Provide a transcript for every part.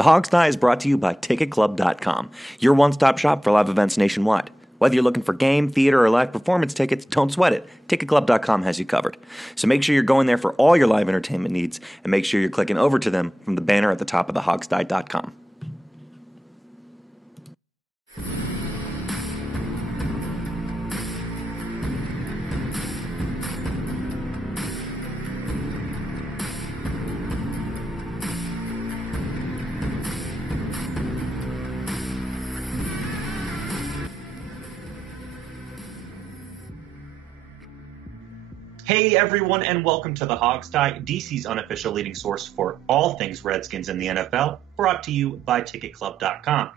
The Hog Sty is brought to you by TicketClub.com, your one-stop shop for live events nationwide. Whether you're looking for game, theater, or live performance tickets, don't sweat it. TicketClub.com has you covered. So make sure you're going there for all your live entertainment needs, and make sure you're clicking over to them from the banner at the top of thehogsty.com. Hey everyone, and welcome to the Hog Sty, DC's unofficial leading source for all things Redskins in the NFL, brought to you by TicketClub.com.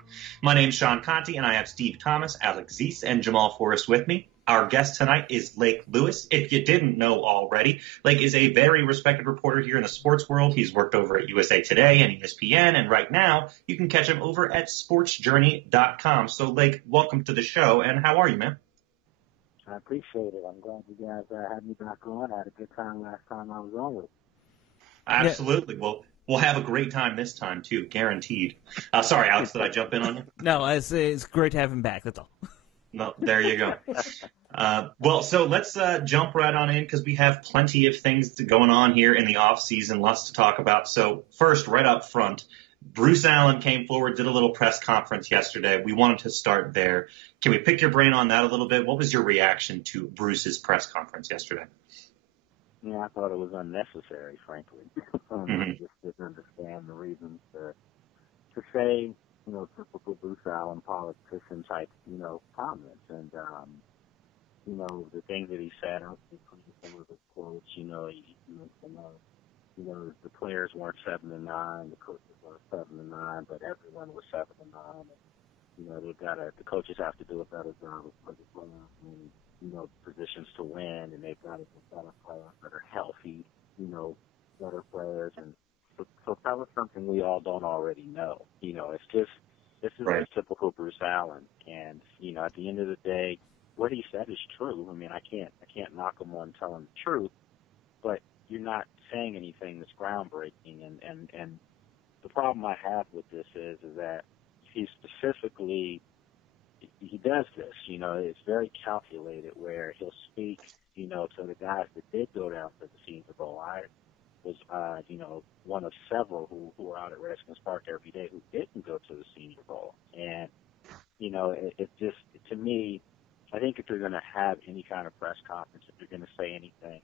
My name's Sean Conti, and I have Steve Thomas, Alex Zeese, and Jamal Forrest with me. Our guest tonight is Lake Lewis. If you didn't know already, Lake is a very respected reporter here in the sports world. He's worked over at USA Today and ESPN, and right now you can catch him over at sportsjourney.com. So Lake, welcome to the show, and how are you, man? I appreciate it. I'm glad you guys had me back on. I had a good time last time I was on with you. Absolutely. Well, we'll have a great time this time, too, guaranteed. Sorry, Alex, did I jump in on you? No, it's great to have him back, that's all. No, there you go. Well, so let's jump right on in because we have plenty of things going on here in the off season, lots to talk about. So first, right up front, Bruce Allen came forward, did a little press conference yesterday. We wanted to start there. Can we pick your brain on that a little bit? What was your reaction to Bruce's press conference yesterday? Yeah, I thought it was unnecessary, frankly. I just didn't understand the reasons to say, typical Bruce Allen politician type, comments. And, the things that he said, I was thinking some of the quotes, he mentioned, the players weren't 7-9, the coaches weren't 7-9, but everyone was 7-9. The coaches have to do a better job of putting players in, positions to win, and they've got to get better players that are healthy, better players. And so tell us something we all don't already know. It's just, this is a typical Bruce Allen. And, at the end of the day, what he said is true. I mean, I can't knock him on telling the truth, but you're not saying anything that's groundbreaking. And the problem I have with this is that he does this, it's very calculated where he'll speak, to the guys that did go down to the Senior Bowl. I was, one of several who were out at Redskins Park every day who didn't go to the Senior Bowl. And, it just, to me, I think if you're going to have any kind of press conference, if you're going to say anything,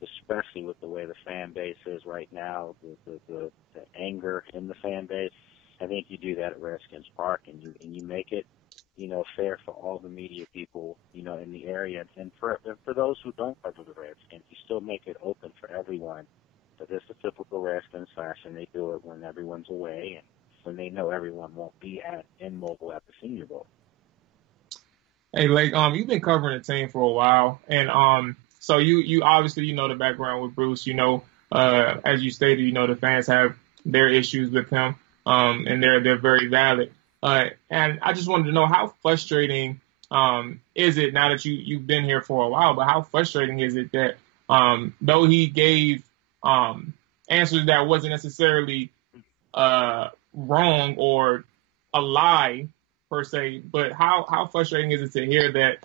especially with the way the fan base is right now, the anger in the fan base, I think you do that at Redskins Park, and you make it, fair for all the media people, in the area, and for those who don't cover the Redskins, you still make it open for everyone. But this is a typical Redskins fashion. They do it when everyone's away and when they know everyone won't be in Mobile at the Senior Bowl. Hey, Lake, you've been covering the team for a while, and so you obviously the background with Bruce. As you stated, the fans have their issues with him, and they're very valid. And I just wanted to know how frustrating is it now that you've been here for a while, but how frustrating is it that though he gave answers that wasn't necessarily wrong or a lie per se, but how frustrating is it to hear that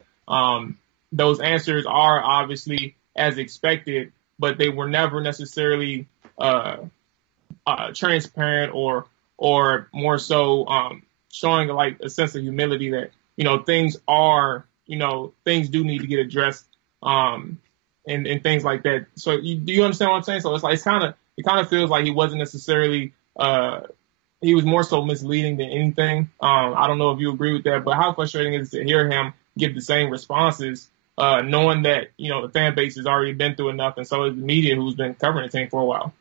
those answers are obviously as expected, but they were never necessarily transparent or more so showing like a sense of humility that things are things do need to get addressed and things like that. So do you understand what I'm saying? So it kind of feels like he wasn't necessarily he was more so misleading than anything. I don't know if you agree with that, but how frustrating is it to hear him give the same responses, knowing that, the fan base has already been through enough, and so is the media who's been covering the team for a while?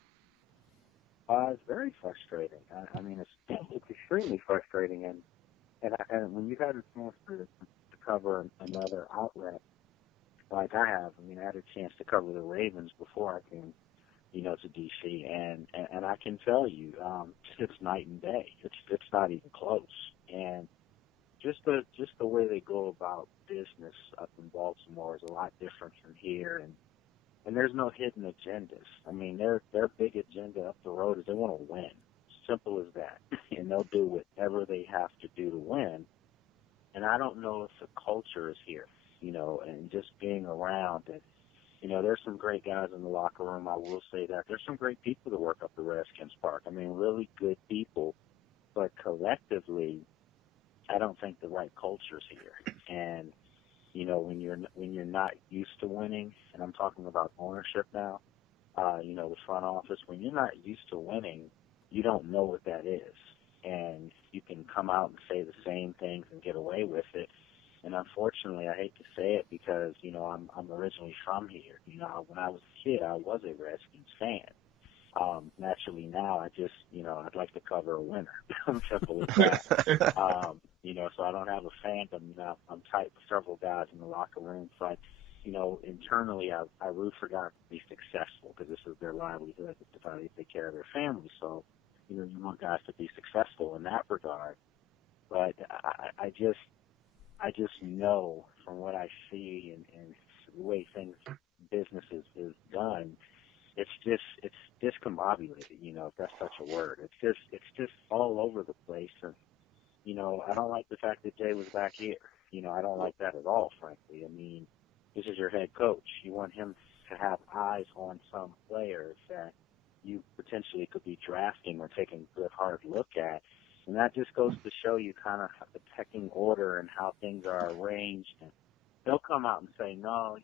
It's very frustrating. I mean, it's extremely frustrating. And when you've had a chance to cover another outlet like I have, I had a chance to cover the Ravens before I came to DC, and I can tell you, it's night and day. It's not even close. And just the way they go about business up in Baltimore is a lot different from here, and there's no hidden agendas. Their big agenda up the road is they want to win. Simple as that. do whatever they have to do to win. And I don't know if the culture is here, and just being around. And, there's some great guys in the locker room. I will say that. There's some great people that work up the Redskins Park. I mean, really good people. But collectively, I don't think the right culture's here. And, when you're not used to winning, and I'm talking about ownership now, the front office, when you're not used to winning, you don't know what that is. And you can come out and say the same things and get away with it. And unfortunately, I hate to say it because, I'm originally from here. When I was a kid, I was a Redskins fan. Naturally now, I just, I'd like to cover a winner. Simple as that. So I don't have a fandom. I'm tight with several guys in the locker room. But, internally, I root for guys to be successful because this is their livelihood. It's how they take care of their family. So, you want guys to be successful in that regard. But I just know from what I see and the way business is done, it's discombobulated, if that's such a word. It's just all over the place. And, I don't like the fact that Jay was back here. I don't like that at all, frankly. I mean, this is your head coach. You want him to have eyes on some players that you potentially could be drafting or taking a good hard look at. And that just goes to show you kind of the pecking order and how things are arranged. And they'll come out and say, no,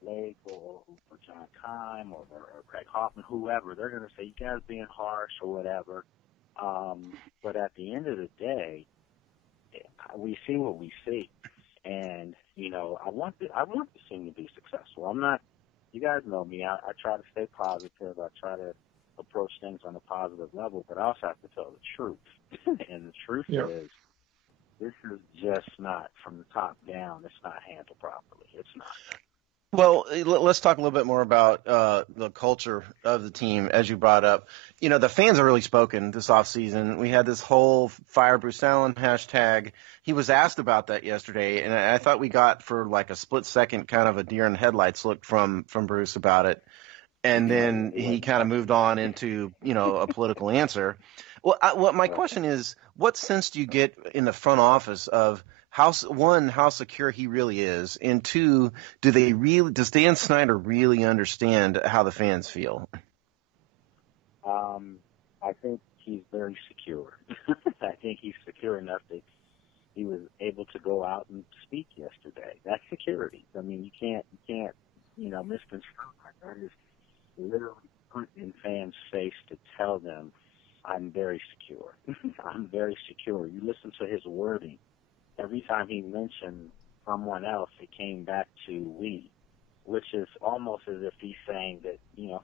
Lake or John Keim or Craig Hoffman, whoever, they're going to say, you guys being harsh or whatever. But at the end of the day, we see what we see. And, I want the team to be successful. I'm not, you guys know me, I try to stay positive. I try to approach things on a positive level, but I also have to tell the truth. And the truth is, this is just not from the top down. It's not handled properly. It's not. Well, let's talk a little bit more about the culture of the team, as you brought up. The fans have really spoken this offseason. We had this whole Fire Bruce Allen hashtag. He was asked about that yesterday, and I thought we got for like a split second kind of a deer in headlights look from Bruce about it. And then he kind of moved on into, a political answer. Well, my question is, what sense do you get in the front office of how secure he really is, and two, does Dan Snyder really understand how the fans feel? I think he's very secure. I think he's secure enough that he was able to go out and speak yesterday. That's security. I mean, you can't, misconstrue that. That is literally put in fans' face to tell them, I'm very secure. I'm very secure. You listen to his wording. Every time he mentioned someone else, it came back to we, which is almost as if he's saying that,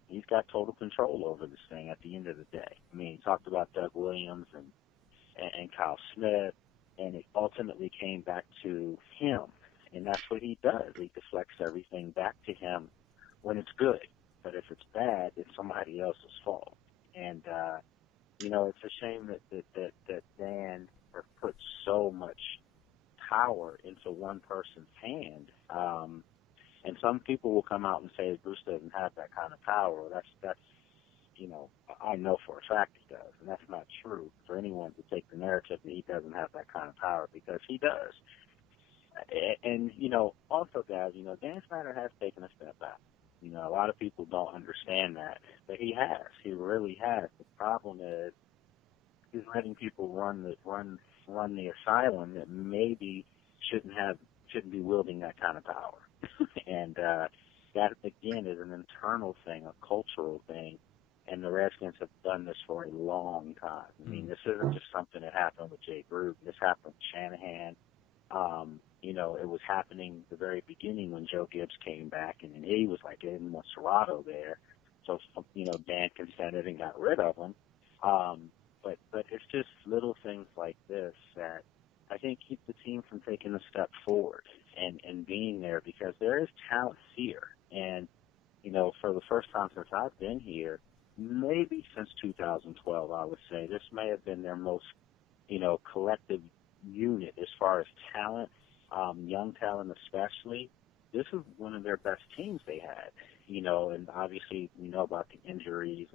he's got total control over this thing at the end of the day. I mean, he talked about Doug Williams and Kyle Smith, and it ultimately came back to him. And that's what he does. He deflects everything back to him when it's good. But if it's bad, it's somebody else's fault. And, it's a shame that Dan has put so much power into one person's hand. And some people will come out and say Bruce doesn't have that kind of power. That's I know for a fact he does. And that's not true for anyone to take the narrative that he doesn't have that kind of power, because he does. And, also, guys, Dan Snyder has taken a step back. A lot of people don't understand that, but he has. He really has. The problem is he's letting people run the asylum that maybe shouldn't be wielding that kind of power. And that, again, is an internal thing, a cultural thing, and the Redskins have done this for a long time. I mean, this isn't just something that happened with Jay Gruden. This happened with Shanahan. It was happening the very beginning when Joe Gibbs came back, and then he was like, didn't want Serrato there. So, Dan consented and got rid of him. But it's just little things like this that I think keep the team from taking a step forward and being there, because there is talent here. And, for the first time since I've been here, maybe since 2012, I would say, this may have been their most, collective unit as far as talent, young talent especially. This is one of their best teams they had, and obviously we know about the injuries,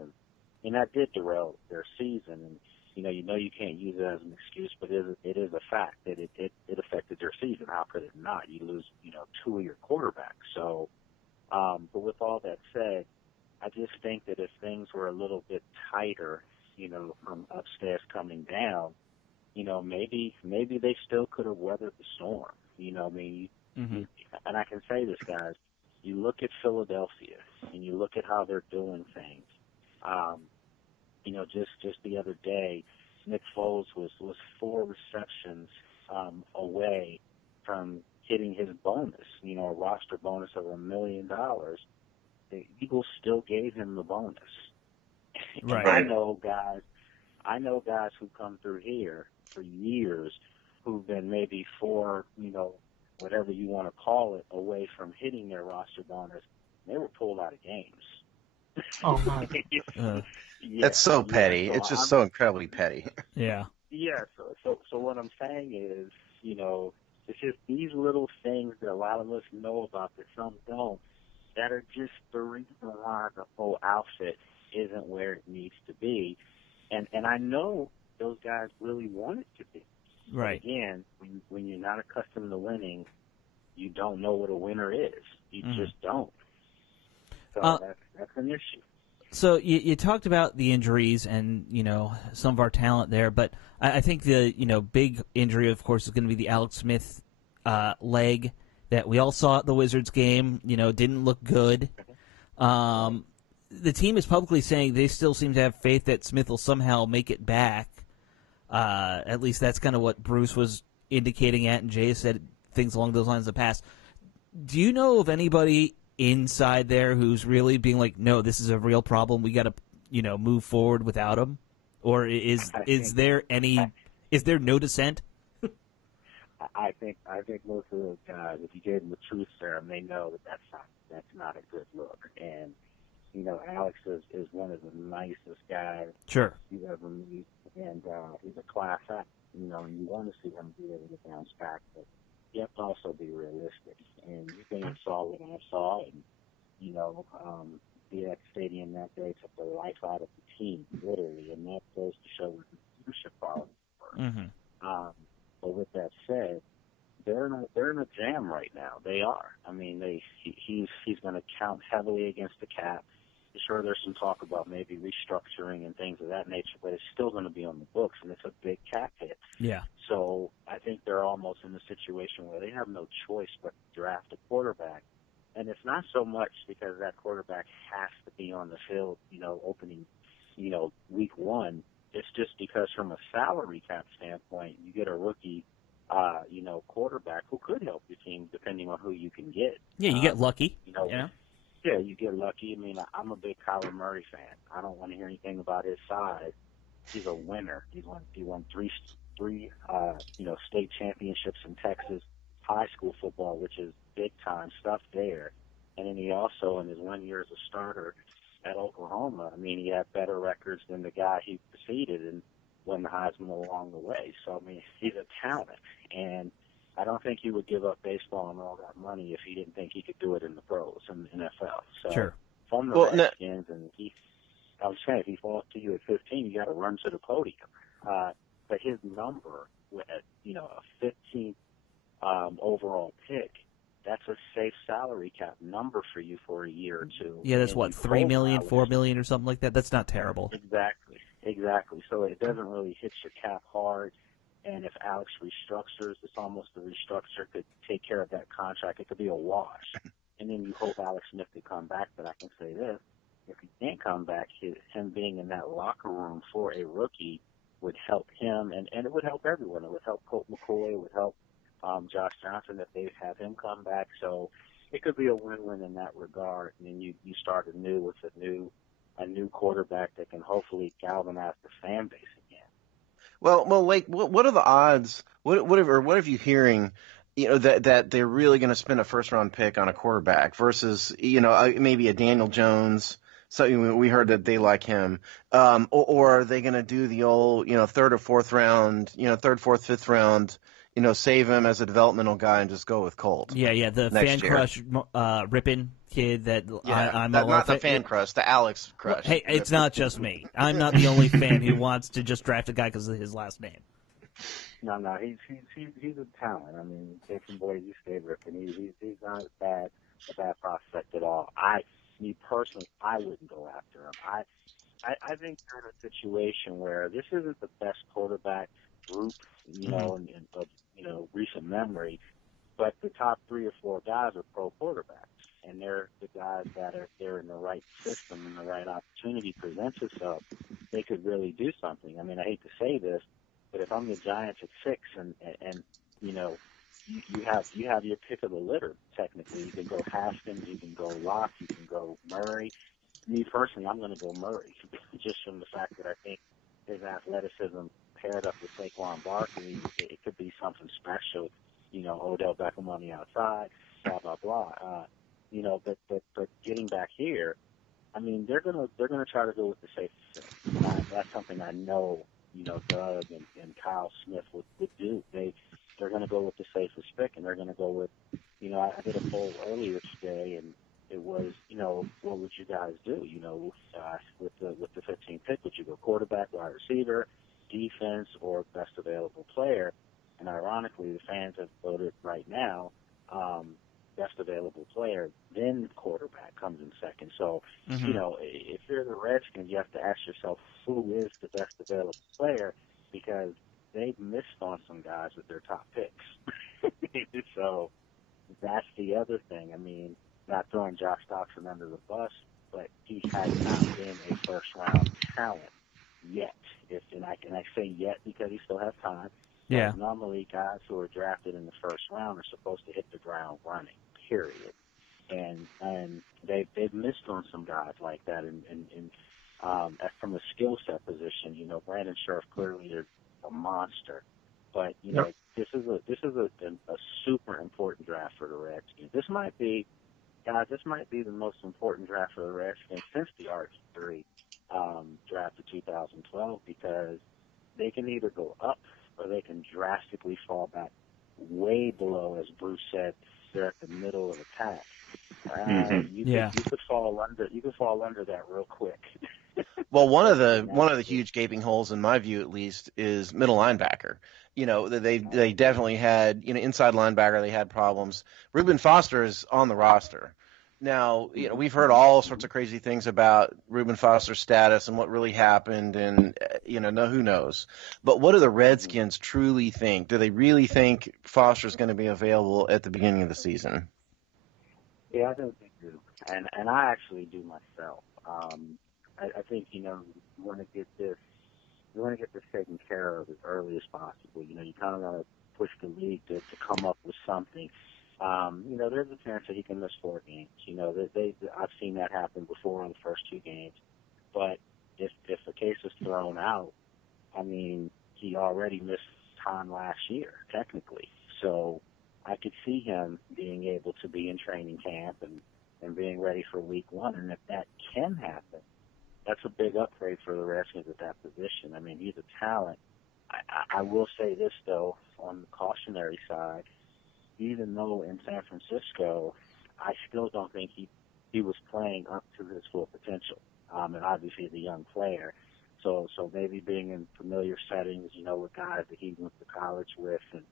and that did derail their season. And, you know you can't use it as an excuse, but it is a fact that it affected their season. How could it not? You lose, 2 of your quarterbacks. So, but with all that said, I just think that if things were a little bit tighter, from upstairs coming down, maybe they still could have weathered the storm. And I can say this, guys, you look at Philadelphia and you look at how they're doing things. Just the other day, Nick Foles was 4 receptions away from hitting his bonus, a roster bonus of $1 million. The Eagles still gave him the bonus. Right. I know guys who come through here for years who've been maybe 4, whatever you want to call it, away from hitting their roster bonus. They were pulled out of games. Oh, my. That's so petty. So it's just so incredibly petty. Yeah. Yeah. So what I'm saying is, it's just these little things that a lot of us know about that some don't, that are just the reason why the whole outfit isn't where it needs to be. And I know those guys really want it to be. Right. But again, when you're not accustomed to winning, you don't know what a winner is. You just don't. So that's an issue. So you talked about the injuries and, some of our talent there, but I think the, big injury, of course, is going to be the Alex Smith leg that we all saw at the Wizards game, didn't look good. The team is publicly saying they still seem to have faith that Smith will somehow make it back. At least that's kind of what Bruce was indicating at, and Jay said things along those lines in the past. Do you know of anybody inside there who's really being like, no, this is a real problem, we got to, move forward without him? Or is there no dissent? I think most of those guys, if you gave them the truth serum, they know that's not a good look. And Alex is one of the nicest guys Sure. you ever meet, and he's a class act. And you want to see him be able to bounce back, but you have to also be realistic. And you came and saw what I saw, and the X Stadium that day took the life out of the team, literally, and that goes to show what the leadership qualities were. Mm-hmm. But with that said, they're in a jam right now. They are. I mean, he's going to count heavily against the cap. Sure, there's some talk about maybe restructuring and things of that nature, but it's still going to be on the books, and it's a big cap hit. Yeah. So I think they're almost in a situation where they have no choice but to draft a quarterback. And it's not so much because that quarterback has to be on the field, opening, week 1. It's just because from a salary cap standpoint, you get a rookie, quarterback who could help your team depending on who you can get. Yeah, you get lucky. Yeah, you get lucky. I mean, I'm a big Kyler Murray fan. I don't want to hear anything about his size. He's a winner. He won three state championships in Texas high school football, which is big time stuff there. And then he also, in his 1 year as a starter at Oklahoma, I mean, he had better records than the guy he preceded and won the Heisman along the way. So, I mean, he's a talent. And I don't think he would give up baseball and all that money if he didn't think he could do it in the pros and the NFL. So Sure. From the Redskins, and I was saying, if he falls to you at 15, you got to run to the podium. But his number, a 15th overall pick, that's a safe salary cap number for you for a year or two. Yeah, that's what, $3 million, $4 million, or something like that. That's not terrible. Exactly. So it doesn't really hit your cap hard. And if Alex restructures, it's almost the restructure could take care of that contract. It could be a wash. And then you hope Alex Smith could come back. But I can say this, if he can't come back, him being in that locker room for a rookie would help him, and it would help everyone. It would help Colt McCoy. It would help Josh Johnson if they have him come back. So it could be a win-win in that regard. And then you start anew with a new quarterback that can hopefully galvanize the fan base again. Well, Lake, what are the odds? What are you hearing? That they're really going to spend a first-round pick on a quarterback versus maybe a Daniel Jones. So we heard that they like him, or are they going to do the old third, fourth, fifth round save him as a developmental guy and just go with Colt. Yeah, the fan year. crush Rippin kid that I'm not the fan crush, the Alex crush. Well, hey, it's not just me. I'm not the only fan who wants to just draft a guy because of his last name. No, he's a talent. I mean, Jason Boyd, you stay Rippin. He's not a bad prospect at all. Me personally, I wouldn't go after him. I think they're in a situation where this isn't the best quarterback group, in recent memory, but the top 3 or 4 guys are pro quarterbacks, and they're the guys that are they're in the right system and the right opportunity presents itself. They could really do something. I mean, I hate to say this, but if I'm the Giants at 6 and you have your pick of the litter, technically. You can go Haskins, you can go Locke, you can go Murray. Me personally, I'm going to go Murray, just from the fact that I think his athleticism paired up with Saquon Barkley, it could be something special. Odell Beckham on the outside, blah blah blah. But getting back here, I mean, they're gonna try to go with the safest thing. That's something I know. Doug and Kyle Smith would do. They're going to go with the safest pick, and they're going to go with. I did a poll earlier today, and it was, what would you guys do? With the 15th pick, would you go quarterback, wide receiver, defense, or best available player? And ironically, the fans have voted right now, best available player, then quarterback comes in second. So, if you're the Redskins, you have to ask yourself, who is the best available player? Because they've missed on some guys with their top picks. So that's the other thing. I mean, not throwing Josh Doctson under the bus, but he has not been a first-round talent yet. And I say yet because he still has time. Yeah. But normally, guys who are drafted in the first round are supposed to hit the ground running. Period. And they've missed on some guys like that. And from a skill set position, Brandon Scherf clearly is a monster. But this is a super important draft for the Redskins. This might be the most important draft for the Redskins since the RG3 draft of 2012, because they can either go up or they can drastically fall back way below. As Bruce said, they're at the middle of the pack. You could fall under that real quick. Well, one of the huge gaping holes, in my view at least, is middle linebacker. They definitely had, inside linebacker, they had problems. Reuben Foster is on the roster. Now, we've heard all sorts of crazy things about Reuben Foster's status and what really happened, and who knows. But what do the Redskins truly think? Do they really think Foster's going to be available at the beginning of the season? Yeah, I think they do, and I actually do myself. I think you want to get this taken care of as early as possible. You kind of want to push the league to come up with something. There's a chance that he can miss 4 games. I've seen that happen before on the first 2 games. But if the case is thrown out, I mean, he already missed time last year, technically. So I could see him being able to be in training camp and being ready for week 1. And if that can happen, that's a big upgrade for the Redskins at that position. I mean, he's a talent. I will say this, though, on the cautionary side, even though in San Francisco, I still don't think he was playing up to his full potential. And obviously he's a young player. So maybe being in familiar settings, with guys that he went to college with, and,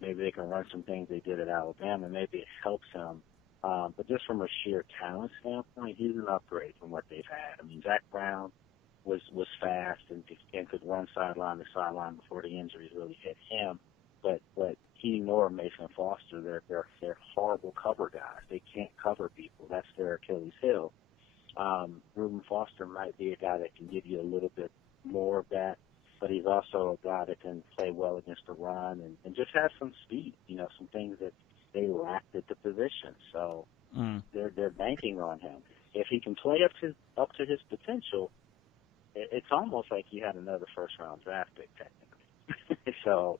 maybe they can run some things they did at Alabama. Maybe it helps him. But just from a sheer talent standpoint, he's an upgrade from what they've had. I mean, Zach Brown was fast and could run sideline to sideline before the injuries really hit him. But he nor Mason Foster, they're horrible cover guys. They can't cover people. That's their Achilles heel. Reuben Foster might be a guy that can give you a little bit more of that, but he's also a guy that can play well against the run and just has some speed, some things that they lacked at the position. So they're banking on him. If he can play up to his potential, it's almost like he had another first-round draft pick, technically. So,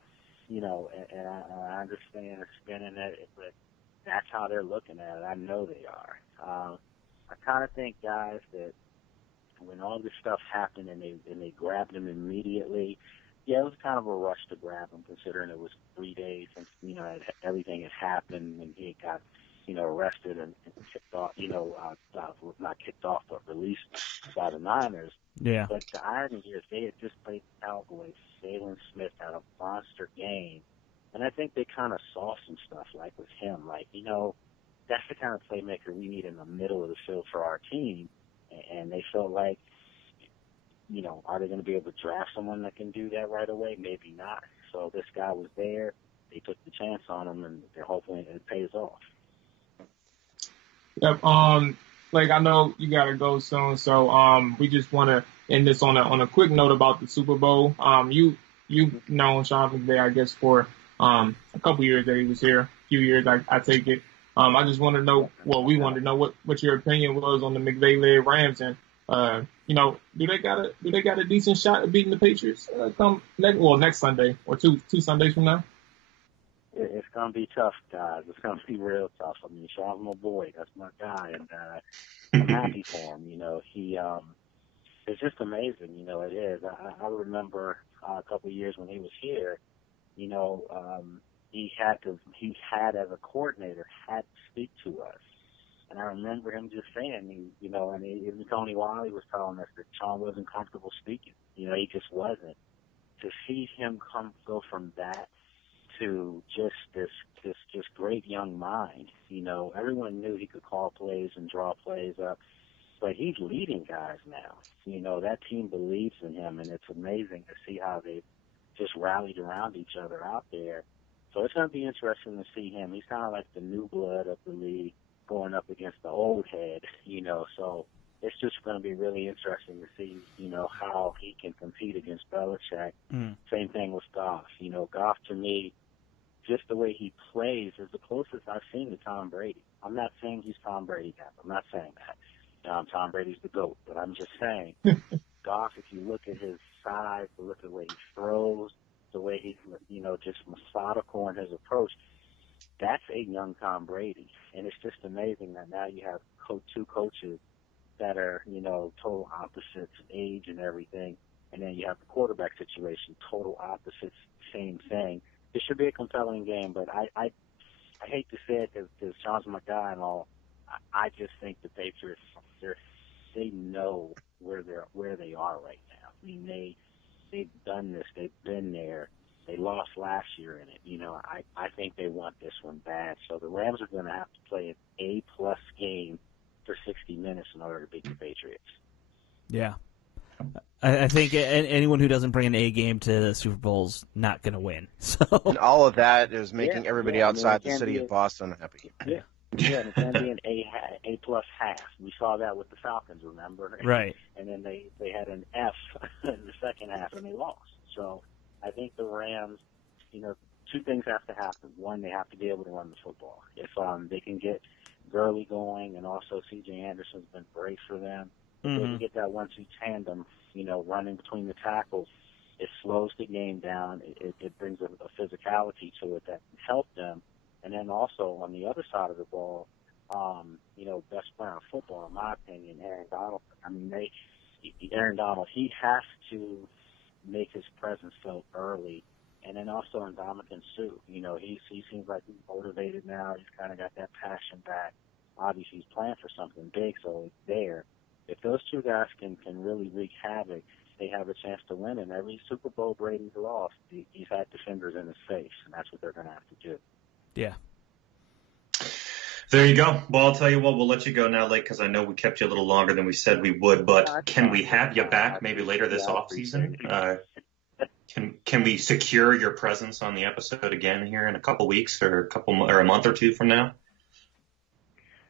and I understand spinning it, but that's how they're looking at it. I know they are. I kind of think, guys, that when all this stuff happened and they grabbed him immediately, Yeah, it was kind of a rush to grab him, considering it was 3 days since, everything had happened and he got, arrested and kicked off, not kicked off, but released by the Niners. Yeah. But the irony is they had just played the Cowboys. Jalen Smith had a monster game. And I think they kind of saw some stuff, like with him. Like, that's the kind of playmaker we need in the middle of the field for our team. And they felt like, are they going to be able to draft someone that can do that right away? Maybe not. So this guy was there. They took the chance on him, and they're hoping it pays off. Yep. I know you gotta go soon, so we just want to end this on a quick note about the Super Bowl. You've known Sean McVay, I guess, for a couple years that he was here, a few years, I take it. I just want to know, we want to know what your opinion was on the McVay-led Rams, and do they got a decent shot at beating the Patriots next Sunday or two Sundays from now? It's going to be tough, guys. It's going to be real tough. I mean, Sean's my boy. That's my guy. And I'm happy for him. He it's just amazing. It is. I remember a couple of years when he was here, he had as a coordinator, had to speak to us. And I remember him just saying, and even Tony Wiley was telling us that Sean wasn't comfortable speaking. He just wasn't. To see him go from that to just this great young mind. Everyone knew he could call plays and draw plays up, but he's leading guys now. That team believes in him, and it's amazing to see how they've just rallied around each other out there. So it's going to be interesting to see him. He's kind of like the new blood of the league going up against the old head, so it's just going to be really interesting to see, how he can compete against Belichick. Same thing with Goff. Goff, to me, just the way he plays is the closest I've seen to Tom Brady. I'm not saying he's Tom Brady, guys. I'm not saying that. Tom Brady's the GOAT, but I'm just saying, Goff, if you look at his size, look at the way he throws, the way he's, just methodical in his approach, that's a young Tom Brady. And it's just amazing that now you have two coaches that are, total opposites, age and everything. And then you have the quarterback situation, total opposites, same thing. It should be a compelling game, but I hate to say it because Sean's my guy and all. I just think the Patriots, they know where they are right now. I mean, they've done this. They've been there. They lost last year in it. I think they want this one bad. So the Rams are going to have to play an A-plus game for 60 minutes in order to beat the Patriots. Yeah. I think anyone who doesn't bring an A game to the Super Bowl's not going to win. So and all of that is making everybody outside the city of Boston happy. Yeah, and it can be an A-plus half. We saw that with the Falcons, remember? Right. And then they had an F in the second half, and they lost. So I think the Rams, two things have to happen. One, they have to be able to run the football. If they can get Gurley going, and also C.J. Anderson's been great for them. If they can get that 1-2 tandem, running between the tackles, it slows the game down. It brings a physicality to it that can help them. And then also on the other side of the ball, best player in football, in my opinion, Aaron Donald. I mean, Aaron Donald, he has to make his presence felt early. And then also in Ndamukong Suh, he seems like he's motivated now. He's kind of got that passion back. Obviously, he's playing for something big, so it's there. If those two guys can really wreak havoc, they have a chance to win. And every Super Bowl Brady's lost, he's had defenders in his face, and that's what they're going to have to do. Yeah. There you go. Well, I'll tell you what, we'll let you go now, Lake, because I know we kept you a little longer than we said we would. But can we have you back maybe later this offseason? Can we secure your presence on the episode again here in a couple weeks or a month or two from now?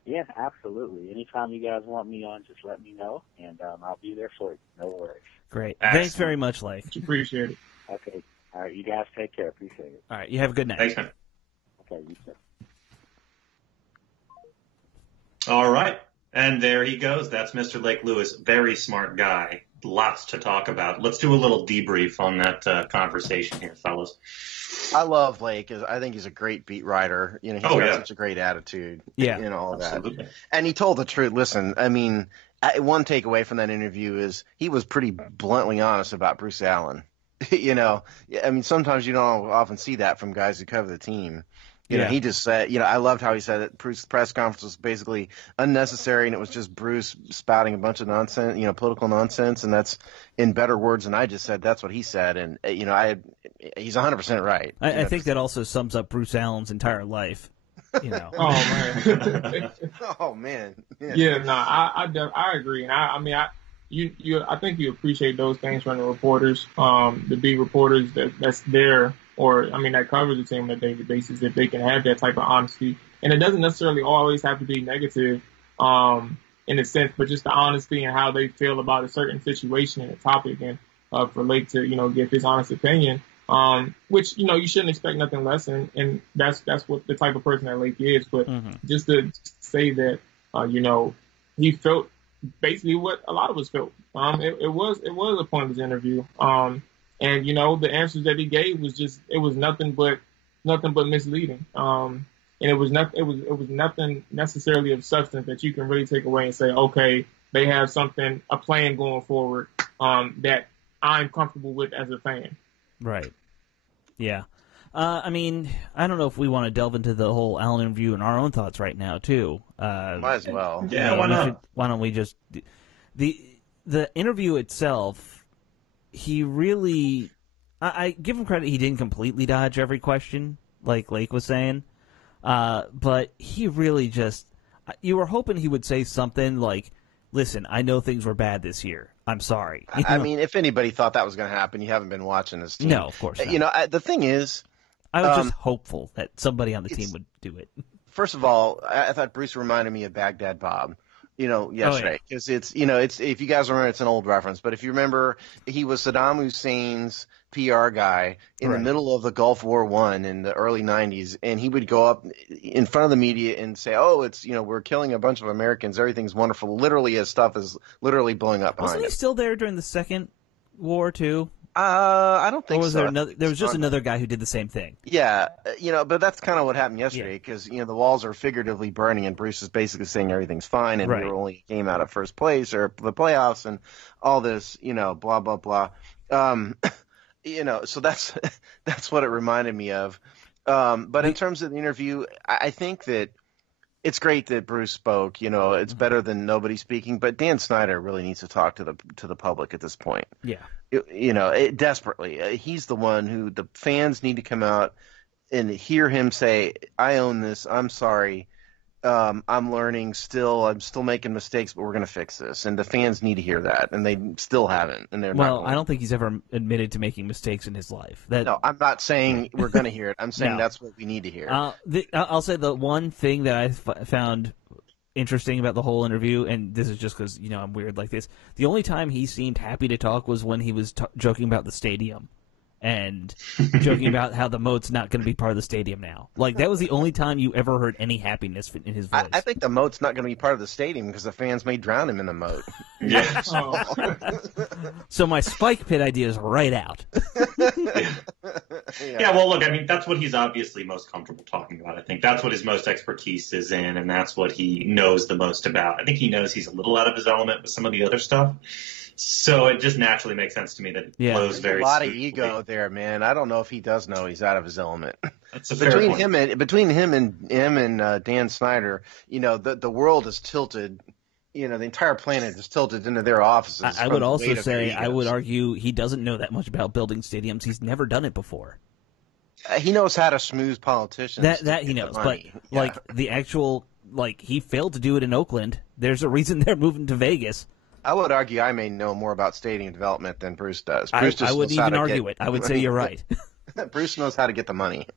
Yeah, absolutely. Anytime you guys want me on, just let me know, and I'll be there for you. No worries. Great. Excellent. Thanks very much, Lake. Appreciate it. Okay. All right. You guys take care. Appreciate it. All right. You have a good night. Thanks, man. Okay. You too. All right. And there he goes. That's Mr. Lake Lewis. Very smart guy. Lots to talk about. Let's do a little debrief on that conversation here, fellas. I love Lake. I think he's a great beat writer. He's got such a great attitude. Yeah. All Absolutely. that. And he told the truth. Listen, I mean, one takeaway from that interview is he was pretty bluntly honest about Bruce Allen. You know, I mean, sometimes you don't often see that from guys who cover the team. You know, Yeah. he just said, I loved how he said it. Bruce's press conference was basically unnecessary, and it was just Bruce spouting a bunch of nonsense, political nonsense, and that's in better words than I just said. That's what he said, and he's 100% right. I think that also sums up Bruce Allen's entire life. Oh man. Oh man. Yeah, no, I agree, and I think you appreciate those things from the reporters, the beat reporters that's there, or that covers the team on a daily basis, if they can have that type of honesty, and it doesn't necessarily always have to be negative, in a sense, but just the honesty and how they feel about a certain situation and a topic, and for Lake to give his honest opinion, which you shouldn't expect nothing less, and that's what the type of person that Lake is, but just to say that he felt basically what a lot of us felt. It was a point of his interview. And the answers that he gave was nothing but misleading. And it was nothing necessarily of substance that you can really take away and say, okay, they have a plan going forward, that I'm comfortable with as a fan. Right. Yeah. I don't know if we want to delve into the whole Allen interview and our own thoughts right now, too. Might as well. Yeah, why not? Why don't we just... The interview itself, he really... I give him credit, he didn't completely dodge every question, like Lake was saying. But he really just... You were hoping he would say something like, listen, I know things were bad this year. I'm sorry. If anybody thought that was going to happen, you haven't been watching this team. No, of course not. The thing is... I was just hopeful that somebody on the team would do it. First of all, I thought Bruce reminded me of Baghdad Bob, yesterday. Because it's if you guys remember, it's an old reference. But if you remember, he was Saddam Hussein's PR guy in the middle of the Gulf War I in the early 90s. And he would go up in front of the media and say, oh, it's, we're killing a bunch of Americans. Everything's wonderful. Literally, his stuff is literally blowing up behind him. Wasn't he still there during the Second War, too? I don't think so. There was just another guy who did the same thing. Yeah, but that's kind of what happened yesterday because, the walls are figuratively burning and Bruce is basically saying everything's fine and we were only a game out of first place or the playoffs and all this, blah, blah, blah. So that's what it reminded me of. But in terms of the interview, I think that it's great that Bruce spoke. It's better than nobody speaking. But Dan Snyder really needs to talk to the public at this point. Yeah. Desperately. He's the one who the fans need to come out and hear him say, I own this. I'm sorry. I'm learning still. I'm still making mistakes, but we're going to fix this. And the fans need to hear that. And they still haven't. And I don't think he's ever admitted to making mistakes in his life. No, I'm not saying we're going to hear it. I'm saying that's what we need to hear. I'll say the one thing that I found interesting about the whole interview, and this is just because I'm weird like this, the only time he seemed happy to talk was when he was joking about the stadium and joking about how the moat's not going to be part of the stadium now. Like, that was the only time you ever heard any happiness in his voice. I think the moat's not going to be part of the stadium because the fans may drown him in the moat. Yeah. So my spike pit idea is right out. Yeah, well, look, that's what he's obviously most comfortable talking about. I think that's what his most expertise is in, and that's what he knows the most about. I think he knows he's a little out of his element with some of the other stuff. So it just naturally makes sense to me that it flows very smoothly. There's a lot of ego there, man. I don't know if he does know he's out of his element. That's a fair point. Between him and Dan Snyder, the world is tilted. The entire planet is tilted into their offices. I would also say, I would argue, he doesn't know that much about building stadiums. He's never done it before. He knows how to smooth politicians. That he knows, but the actual, he failed to do it in Oakland. There's a reason they're moving to Vegas. I would argue I may know more about stadium development than Bruce does. I wouldn't even argue it. I would say you're right. Bruce knows how to get the money.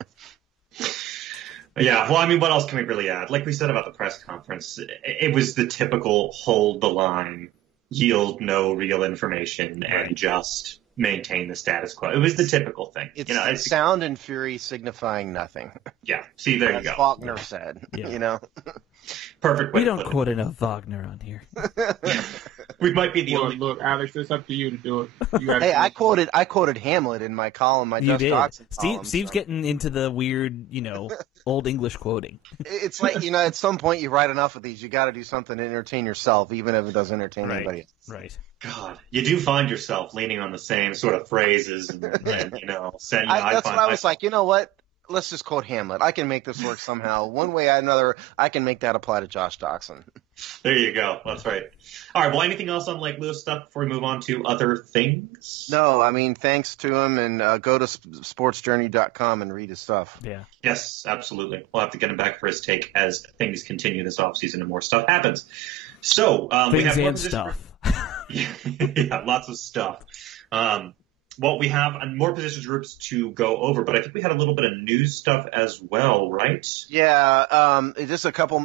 Yeah, well, what else can we really add? Like we said about the press conference, it was the typical hold the line, yield no real information, and just maintain the status quo. It was the typical thing. It's sound and fury signifying nothing. Yeah, see, there you go. Faulkner said, Perfect way we don't quote enough Wagner on here. We might be the only. Look, Alex, it's up to you to do it. Hey, I quoted Hamlet in my column. You did. Column, Steve's getting into the weird, old English quoting. It's like, at some point you write enough of these, you got to do something to entertain yourself, even if it doesn't entertain anybody else. Right. God, you do find yourself leaning on the same sort of phrases and saying, that's what I was like, you know what? Let's just quote Hamlet. I can make this work somehow. One way or another, I can make that apply to Josh Doxson. There you go. That's right. All right. Well, anything else on Lake Lewis stuff before we move on to other things? No, I mean, thanks to him, and go to sportsjourney.com and read his stuff. Yeah. Yes, absolutely. We'll have to get him back for his take as things continue this offseason and more stuff happens. So we have and stuff. Yeah, lots of stuff. Well, we have more positions groups to go over, but I think we had a little bit of news stuff as well, right? Yeah, just a couple.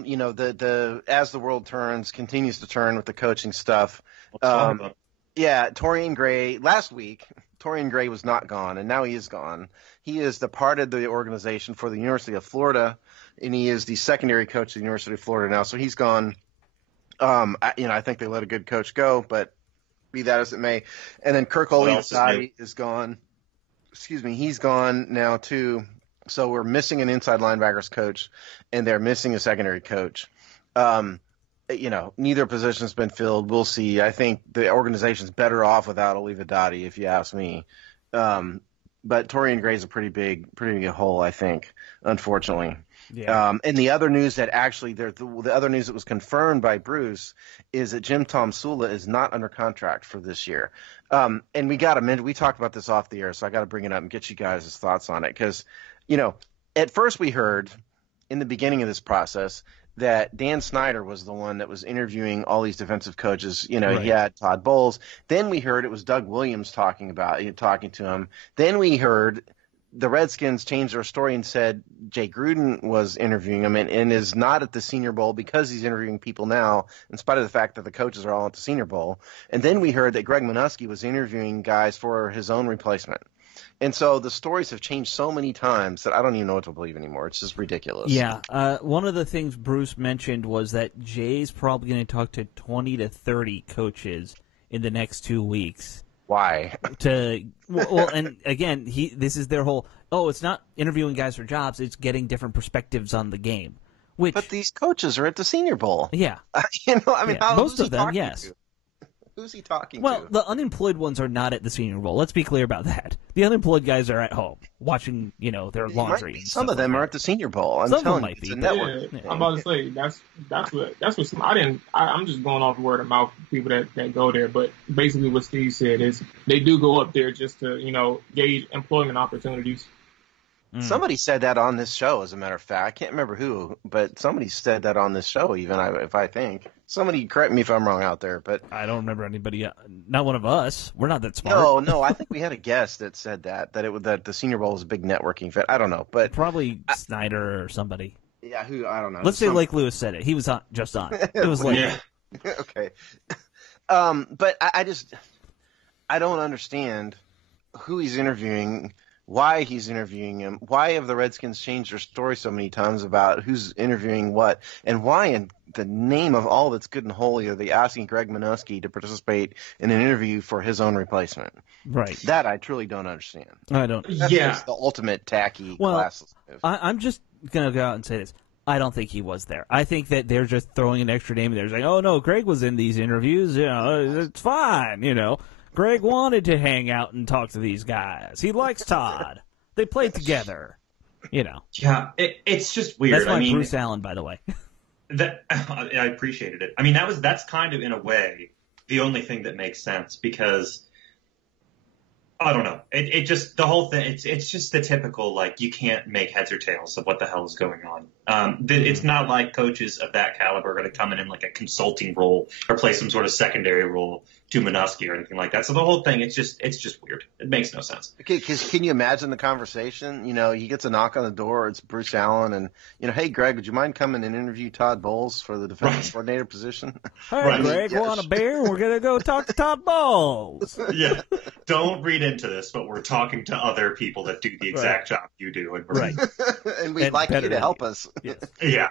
As the world continues to turn with the coaching stuff. Yeah, Torian Gray. Last week, Torian Gray was not gone, and now he is gone. He is departed the organization for the University of Florida, and he is the secondary coach of the University of Florida now. So he's gone. I think they let a good coach go, but be that as it may. And then Kirk Olinsati is gone. Excuse me, he's gone now too. So we're missing an inside linebackers coach, and they're missing a secondary coach. Neither position's been filled. We'll see. I think the organization's better off without Olivedati, if you ask me. But Torian Gray's a pretty big hole, I think, unfortunately. Yeah. And the other news that the other news that was confirmed by Bruce is that Jim Tom Sula is not under contract for this year. And we talked about this off the air, so I got to bring it up and get you guys' thoughts on it. Because, at first we heard in the beginning of this process that Dan Snyder was the one that was interviewing all these defensive coaches. Right. He had Todd Bowles. Then we heard it was Doug Williams talking to him. Then we heard the Redskins changed their story and said Jay Gruden was interviewing him and is not at the Senior Bowl because he's interviewing people now, in spite of the fact that the coaches are all at the Senior Bowl. And then we heard that Greg Minuski was interviewing guys for his own replacement. And so the stories have changed so many times that I don't even know what to believe anymore. It's just ridiculous. Yeah. One of the things Bruce mentioned was that Jay's probably going to talk to 20 to 30 coaches in the next 2 weeks. Why? And again, this is their whole, it's not interviewing guys for jobs, it's getting different perspectives on the game. But these coaches are at the Senior Bowl. Yeah. Most of them, yes. To? Who's he talking to? Well, the unemployed ones are not at the Senior Bowl. Let's be clear about that. The unemployed guys are at home watching, their laundry. Some of them are at the Senior Bowl. I'm telling you, it's a network. Yeah, I'm about to say that's what I'm just going off word of mouth for people that go there. But basically, what Steve said is they do go up there just to gauge employment opportunities. Somebody said that on this show, as a matter of fact. I can't remember who, but somebody said that on this show, if I think. Somebody correct me if I'm wrong out there. But I don't remember anybody, not one of us. We're not that smart. No, I think we had a guest that said that the Senior Bowl is a big networking event. I don't know. But probably Snyder or somebody. Yeah, I don't know. Let's say Lake Lewis said it. He was just on. It was like, yeah. Okay. But I don't understand who he's interviewing, why he's interviewing him, why have the Redskins changed their story so many times about who's interviewing what, and why in the name of all that's good and holy are they asking Greg Minuski to participate in an interview for his own replacement? Right. That I truly don't understand. I don't. That's just the ultimate tacky classless. I'm just going to go out and say this. I don't think he was there. I think that they're just throwing an extra name in there. It's like, oh, no, Greg was in these interviews. It's fine, Greg wanted to hang out and talk to these guys. He likes Todd. They played together. Yeah, it's just weird. That's my Bruce Allen, by the way. I appreciated it. That's kind of, in a way, the only thing that makes sense because I don't know. It just, the whole thing, it's just the typical, you can't make heads or tails of what the hell is going on. It's not like coaches of that caliber are going to come in like a consulting role or play some sort of secondary role to Minuski or anything like that. So the whole thing, it's just weird. It makes no sense. Okay, because can you imagine the conversation? He gets a knock on the door. It's Bruce Allen, and hey, Greg, would you mind coming and interview Todd Bowles for the defensive coordinator position? Hey, Greg, want a beer? We're gonna go talk to Todd Bowles. Yeah, don't read into this, but we're talking to other people that do the exact job you do, and right. And we'd like you to help us. Yes. Yeah.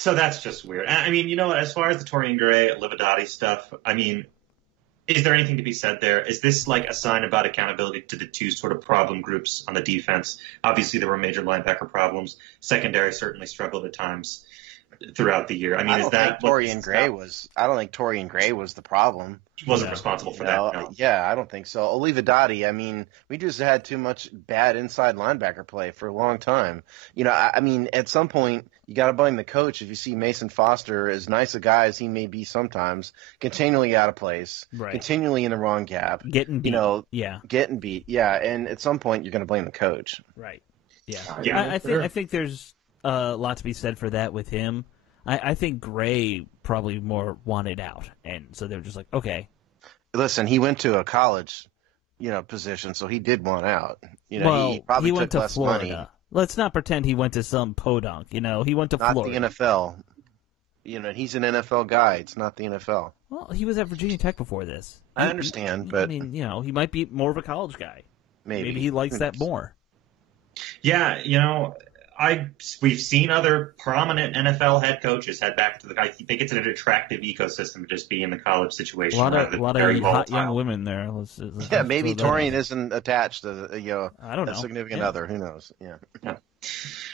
So that's just weird. I mean, you know, as far as the Torian Gray, Livadotti stuff, I mean, is there anything to be said there? Is this like a sign about accountability to the two sort of problem groups on the defense? Obviously, there were major linebacker problems. Secondary certainly struggled at times throughout the year. I mean, is that what Torian Gray was? I don't think Torian Gray was the problem. He wasn't responsible for that. No. Yeah, I don't think so. Olivadotti, I mean, we just had too much bad inside linebacker play for a long time. You know, I mean, at some point, you got to blame the coach. If you see Mason Foster, as nice a guy as he may be sometimes, continually out of place, continually in the wrong gap, getting beat. Getting beat. Yeah, and at some point, you're going to blame the coach. Right. Yeah. I think there's a lot to be said for that with him. I think Gray probably more wanted out, and so they're just like, okay. Listen, he went to a college, position, so he did want out. He probably went took to less Florida. money. Let's not pretend he went to some podunk. He went to Not Florida. the NFL. He's an NFL guy. It's not the NFL. Well, he was at Virginia Tech before this. I understand, but I mean, he might be more of a college guy. Maybe he likes that more. Yeah, we've seen other prominent NFL head coaches head back to I think it's an attractive ecosystem to just be in the college situation. A lot of hot young women there. Yeah, maybe Torian isn't attached to I don't know. a significant other. Who knows? Yeah.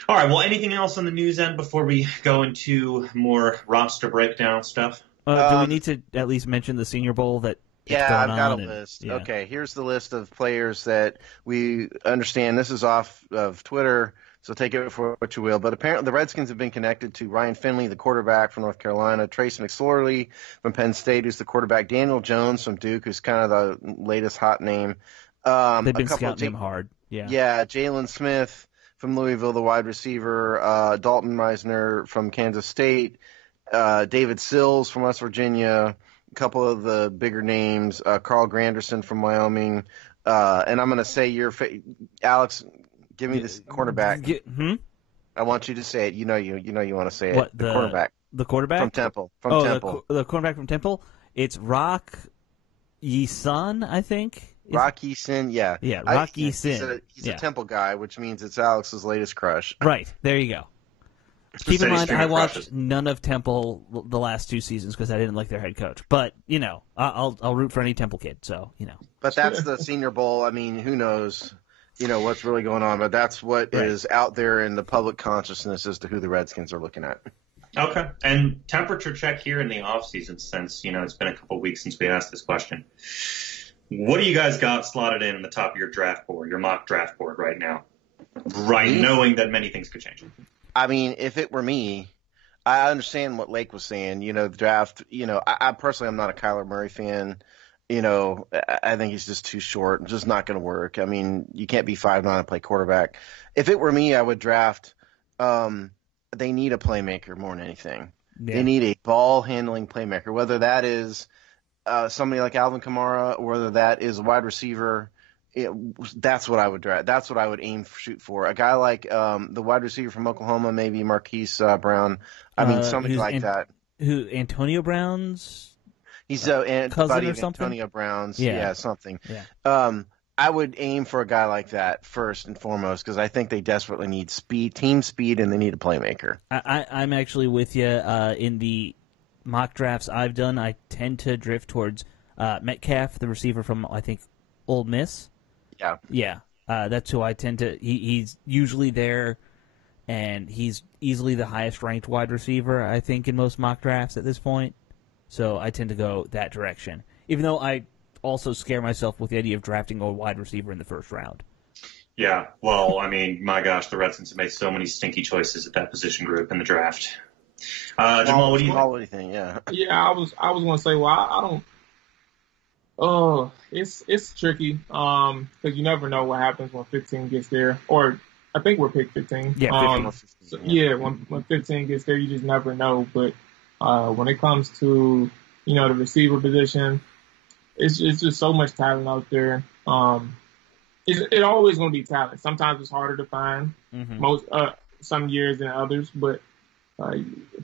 All right. Well, anything else on the news end before we go into more roster breakdown stuff? Do we need to at least mention the Senior Bowl that? Yeah, I've got a list. Yeah. Okay, here's the list of players that we understand. This is off of Twitter, so take it for what you will. But apparently the Redskins have been connected to Ryan Finley, the quarterback from North Carolina, Trace McSorley from Penn State, who's the quarterback, Daniel Jones from Duke, who's kind of the latest hot name. They've been scouting him hard. Yeah, Jalen Smith from Louisville, the wide receiver, Dalton Meisner from Kansas State, David Sills from West Virginia, a couple of the bigger names, Carl Granderson from Wyoming, and I'm going to say Alex, give me this cornerback. I want you to say it. You want to say it. The cornerback. The quarterback? From Temple. The cornerback from Temple? It's Rock Yi-sun, I think. Rock Yi-sun, yeah. Yeah, Rock Yi-sun. He's a Temple guy, which means it's Alex's latest crush. Right, there you go. Keep in mind, I watched none of Temple the last 2 seasons because I didn't like their head coach. But, I'll root for any Temple kid, so, But that's the Senior Bowl. I mean, who knows, what's really going on. But that's what is out there in the public consciousness as to who the Redskins are looking at. Okay. And temperature check here in the offseason since, it's been a couple of weeks since we asked this question. What do you guys got slotted in the top of your draft board, your mock draft board right now? Knowing that many things could change. I mean, if it were me, I understand what Lake was saying. The draft. I personally, I'm not a Kyler Murray fan. I think he's just too short. Just not going to work. I mean, you can't be 5'9" and play quarterback. If it were me, I would draft. They need a playmaker more than anything. Yeah. They need a ball handling playmaker, whether that is somebody like Alvin Kamara or whether that is a wide receiver. That's what I would draft. That's what I would shoot for. A guy like the wide receiver from Oklahoma, maybe Marquise Brown. I mean, somebody like that. Who, Antonio Brown's He's cousin or something? Antonio Brown's, something. Yeah. I would aim for a guy like that first and foremost because I think they desperately need speed, team speed, and they need a playmaker. I'm actually with you. In the mock drafts I've done, I tend to drift towards Metcalf, the receiver from, I think, Ole Miss. Yeah. That's who I tend to. He's usually there, and he's easily the highest ranked wide receiver, I think, in most mock drafts at this point. So I tend to go that direction, even though I also scare myself with the idea of drafting a wide receiver in the first round. Yeah, well, I mean, my gosh, the Redskins have made so many stinky choices at that position group in the draft. Jamal, what do you think? Yeah, I was going to say, well, I don't. Oh, it's tricky because you never know what happens when 15 gets there, or I think we're pick 15. Yeah, 15. When 15 gets there, you just never know. But when it comes to the receiver position, it's just so much talent out there. It's always going to be talent. Sometimes it's harder to find some years than others, but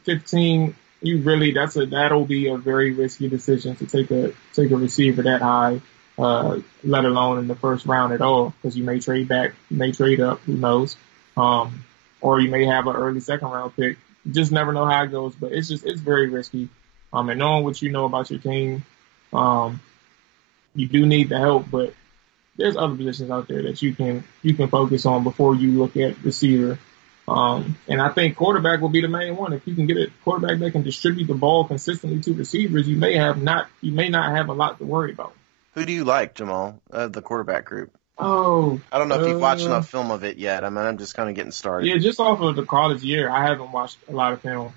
15. That'll be a very risky decision to take a receiver that high, let alone in the first round at all, because you may trade back, you may trade up, who knows, or you may have an early second round pick just never know how it goes. But it's very risky. And knowing what you know about your team, you do need the help, but there's other positions out there that you can focus on before you look at receiver. And I think quarterback will be the main one. If you can get a quarterback that can distribute the ball consistently to receivers, you may not have a lot to worry about. Who do you like, Jamal, the quarterback group? Oh, I don't know if you've watched enough film of it yet. I mean, I'm just kind of getting started. Yeah, just off of the college year, I haven't watched a lot of film.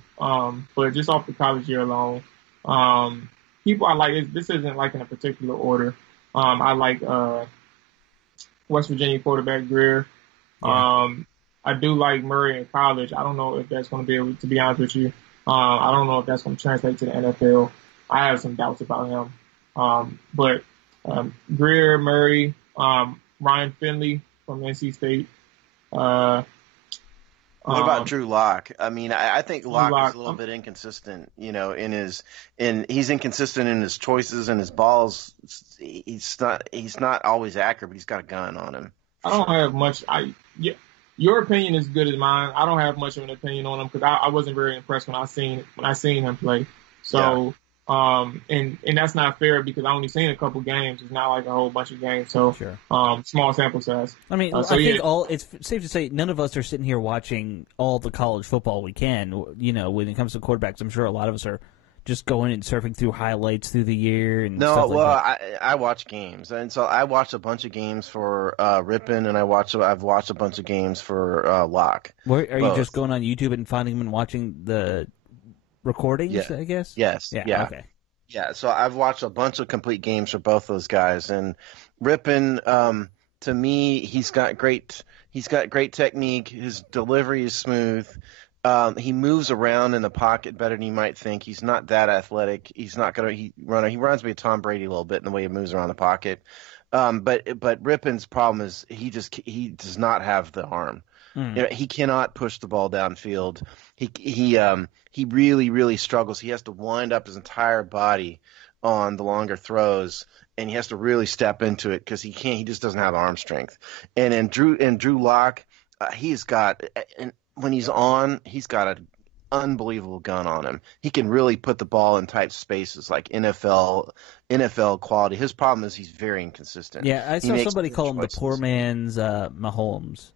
But just off the college year alone, people I like. This isn't like in a particular order. I like West Virginia quarterback Greer. Yeah. I do like Murray in college. I don't know if that's going to be able to be honest with you. I don't know if that's going to translate to the NFL. I have some doubts about him. But Greer, Murray, Ryan Finley from NC State. What about Drew Lock? I mean, I think Lock is a little bit inconsistent, he's inconsistent in his choices and his balls. He's not always accurate, but he's got a gun on him. I don't have much. Your opinion is good as mine. I don't have much of an opinion on him because I wasn't very impressed when I seen him play. So, and that's not fair because I only seen a couple games. It's not like a whole bunch of games. So, sure. Small sample size. I mean, I think it's safe to say none of us are sitting here watching all the college football we can. When it comes to quarterbacks, I'm sure a lot of us are just going and surfing through highlights through the year and stuff like that. I watch games, and so I watched a bunch of games for Rippin, and I've watched a bunch of games for Locke. Are you just going on YouTube and finding them and watching the recordings? I guess. Yes. Yeah. Okay. Yeah. So I've watched a bunch of complete games for both those guys, and Rippin, to me, he's got great technique. His delivery is smooth. He moves around in the pocket better than you might think. He's not that athletic. He reminds me of Tom Brady a little bit in the way he moves around the pocket. But Rippin's problem is he does not have the arm. He cannot push the ball downfield. He really, really struggles. He has to wind up his entire body on the longer throws, and he has to really step into it because he just doesn't have arm strength. And in Drew Lock, when he's on, he's got an unbelievable gun on him. He can really put the ball in tight spaces, like NFL quality. His problem is he's very inconsistent. Yeah, I saw somebody call him the poor man's Mahomes.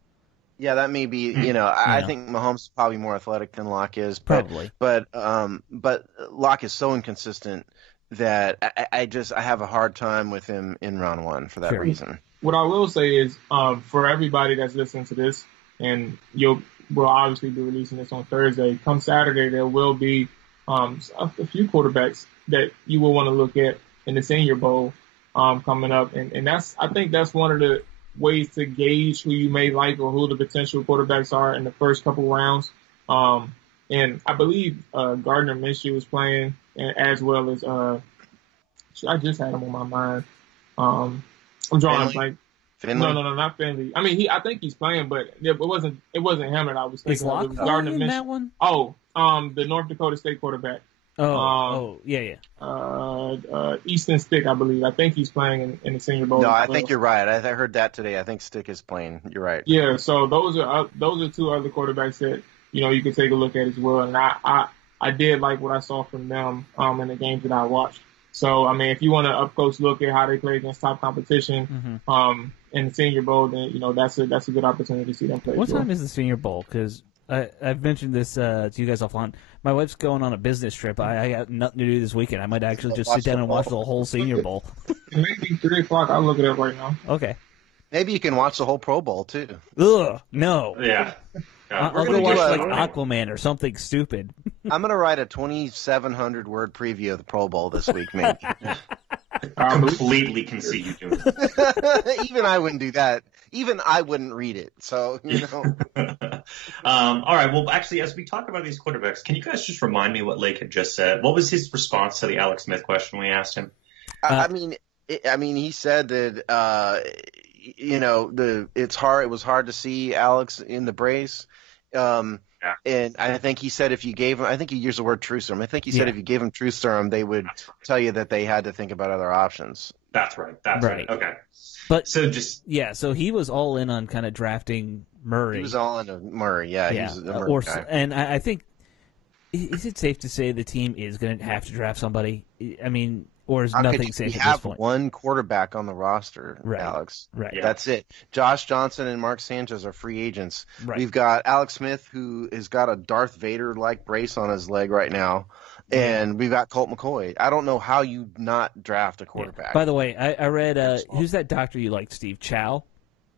Yeah, that may be. I think Mahomes is probably more athletic than Locke is. Probably. But Locke is so inconsistent that I have a hard time with him in round one for that reason. What I will say is, for everybody that's listening to this, and we'll obviously be releasing this on Thursday. Come Saturday, there will be a few quarterbacks that you will want to look at in the Senior Bowl coming up, and I think that's one of the ways to gauge who you may like or who the potential quarterbacks are in the first couple rounds. And I believe Gardner Minshew is playing, as well as I just had him on my mind. I'm drawing a blank. Finley? No, not Finley. I mean, I think he's playing, but it wasn't him that I was thinking. Is Locke it was Gardner playing in Minshew. that one? Oh, the North Dakota State quarterback. Yeah. Easton Stick, I believe. I think he's playing in the Senior Bowl. No, I think you're right. I heard that today. I think Stick is playing. You're right. Yeah, so those are two other quarterbacks that you can take a look at as well. And I did like what I saw from them in the games that I watched. So I mean, if you want to up close look at how they play against top competition, in the Senior Bowl, then that's a good opportunity to see them play. What time is the Senior Bowl? Because I've mentioned this to you guys offline. My wife's going on a business trip. I got nothing to do this weekend. I might actually just sit down and watch the whole Senior Bowl. Maybe 3 o'clock. I'll look it up right now. Okay. Maybe you can watch the whole Pro Bowl too. Ugh, no. Yeah. I'll go watch like Aquaman or something stupid. I'm gonna write a 2,700 word preview of the Pro Bowl this week, maybe. Completely can see you doing it. Even I wouldn't do that. Even I wouldn't read it. So, all right. Well, actually, as we talk about these quarterbacks, can you guys just remind me what Lake had just said? What was his response to the Alex Smith question we asked him? I mean, he said that, it's hard. It was hard to see Alex in the brace. And I think he said if you gave him, I think he used the word true serum. I think he said if you gave him true serum, they would tell you that they had to think about other options. That's right. That's right. Okay. But so so he was all in on kind of drafting Murray. He was all into Murray. Yeah. He was the Murray guy. And I think Is it safe to say the team is going to have to draft somebody? I mean, or is How nothing could safe you at have this point? one quarterback on the roster, Right. Alex? Right. Yeah. That's it. Josh Johnson and Mark Sanchez are free agents. Right. We've got Alex Smith, who has got a Darth Vader-like brace on his leg right now, and we've got Colt McCoy. I don't know how you not draft a quarterback. Yeah. By the way, I read who's that doctor you like, Steve Chow?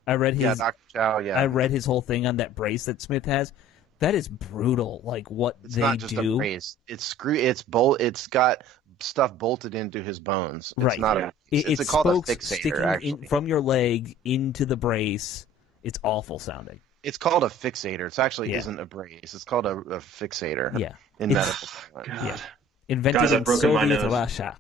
I read his Dr. Chow, yeah. I read his whole thing on that brace that Smith has. That is brutal. Like what It's they not just do. a brace. It's got stuff bolted into his bones. It's Right. not Yeah. it's called a spokes fixator, sticking actually. from your leg into the brace. It's awful sounding. It's called a fixator. It's actually Yeah. isn't a brace. It's called a fixator Yeah. in medical science. God. Yeah. Invented Guys, I've in broken my Soviet nose. Russia.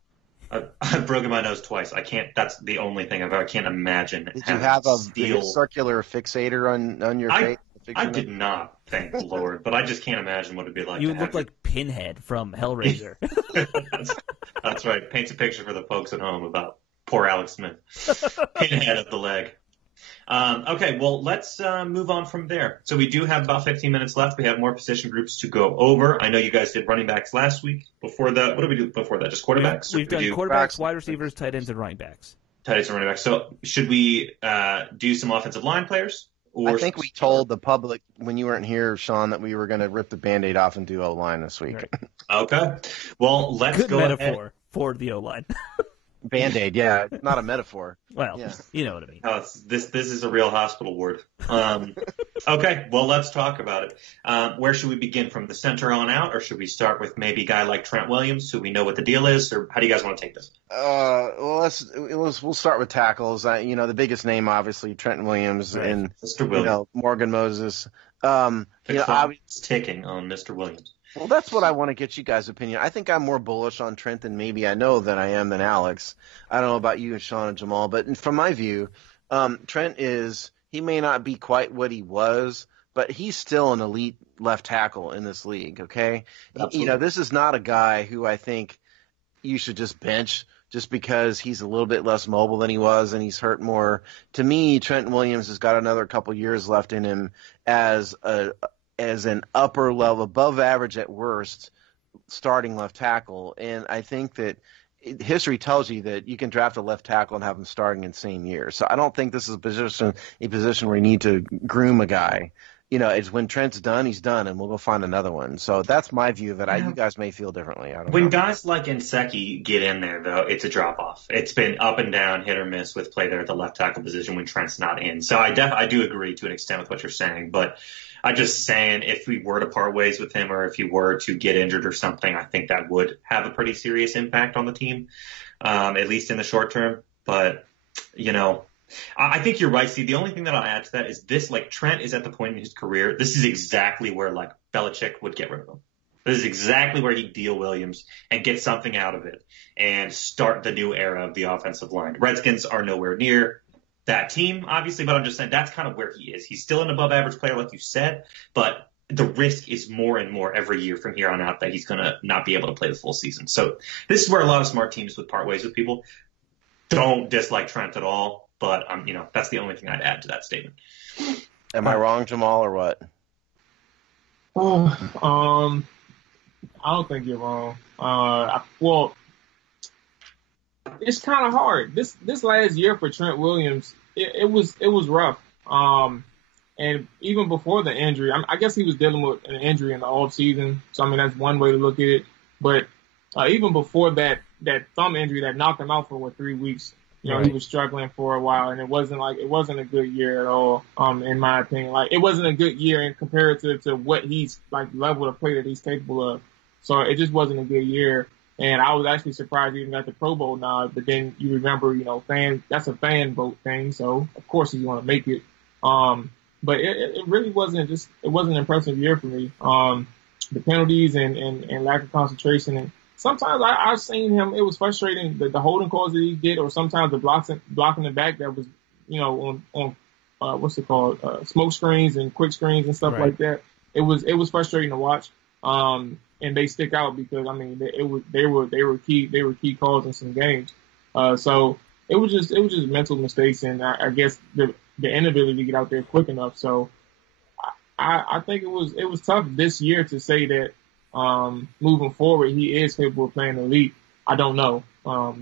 I've broken my nose twice. I can't. That's the only thing I can't imagine. Did you having have a steel. circular fixator on your face? I did not, thank the Lord, but I just can't imagine what it'd be like. You to would have look like Pinhead from Hellraiser. that's right. Paints a picture for the folks at home about poor Alex Smith, pinhead of the leg. Okay, well, let's move on from there. So we do have about 15 minutes left. We have more position groups to go over. I know you guys did running backs last week. Before that, what did we do before that? Just quarterbacks? We've done do quarterbacks, wide receivers, tight ends, and running backs. tight ends and running backs. So should we do some offensive line players? Or I think we told the public when you weren't here, Sean, that we were going to rip the Band-Aid off and do O-line this week. Right. Okay. Well, let's Good go metaphor ahead. for the O-line. Band-Aid, yeah, not a metaphor. Well, Yeah. you know what I mean. This is a real hospital ward. Okay, well, let's talk about it. Where should we begin, from the center on out, or should we start with maybe a guy like Trent Williams, who we know what the deal is, or how do you guys want to take this? Well, we'll start with tackles. The biggest name, obviously, Trenton Williams, Right. and Mr. Williams. Morgan Moses. The clock is ticking on Mr. Williams. Well, that's what I want to get you guys' opinion. I think I'm more bullish on Trent than maybe I know than I am than Alex. I don't know about you, Sean and Jamal, but from my view, Trent he may not be quite what he was, but he's still an elite left tackle in this league, okay? Absolutely. This is not a guy who I think you should just bench just because he's a little bit less mobile than he was and he's hurt more. To me, Trent Williams has got another couple years left in him as an upper level, above average at worst, starting left tackle. And I think that history tells you that you can draft a left tackle and have him starting in the same year. So I don't think this is a position where you need to groom a guy. It's when Trent's done, he's done, and we'll go find another one. So that's my view of it. You guys may feel differently. I don't When know. guys like Nsekhe get in there, though, it's a drop-off. It's been up and down, hit or miss with play there at the left tackle position when Trent's not in. So I do agree to an extent with what you're saying, but I'm just saying if we were to part ways with him or if he were to get injured or something, I think that would have a pretty serious impact on the team, at least in the short term. But, I think you're right, Steve. The only thing that I'll add to that is this, Trent is at the point in his career, this is exactly where, Belichick would get rid of him. This is exactly where he'd deal Williams and get something out of it and start the new era of the offensive line. Redskins are nowhere near that team, obviously, but I'm just saying that's kind of where he is. He's still an above average player, like you said, but the risk is more and more every year from here on out that he's going to not be able to play the full season. So this is where a lot of smart teams would part ways with people. Don't dislike Trent at all, but that's the only thing I'd add to that statement. Am I wrong, Jamal, or what? I don't think you're wrong. Well, it's kind of hard. This last year for Trent Williams, it was rough. And even before the injury, I guess he was dealing with an injury in the off season. So that's one way to look at it. But even before that thumb injury that knocked him out for 3 weeks, Right. He was struggling for a while, and it wasn't a good year at all. In my opinion, it wasn't a good year in comparative to what he's level of play that he's capable of. So it just wasn't a good year. And I was actually surprised he even got the Pro Bowl nod. But then you remember, that's a fan vote thing. So of course he's going to make it. But it really wasn't an impressive year for me. The penalties and lack of concentration. And sometimes I've seen him, it was frustrating, the holding calls that he did, or sometimes the blocking the back that was, on what's it called? Smoke screens and quick screens and stuff Right. like that. It was frustrating to watch. And they stick out because they were key calls in some games. So it was just mental mistakes, and I guess the inability to get out there quick enough. So I think it was tough this year to say that moving forward, he is capable of playing elite. I don't know.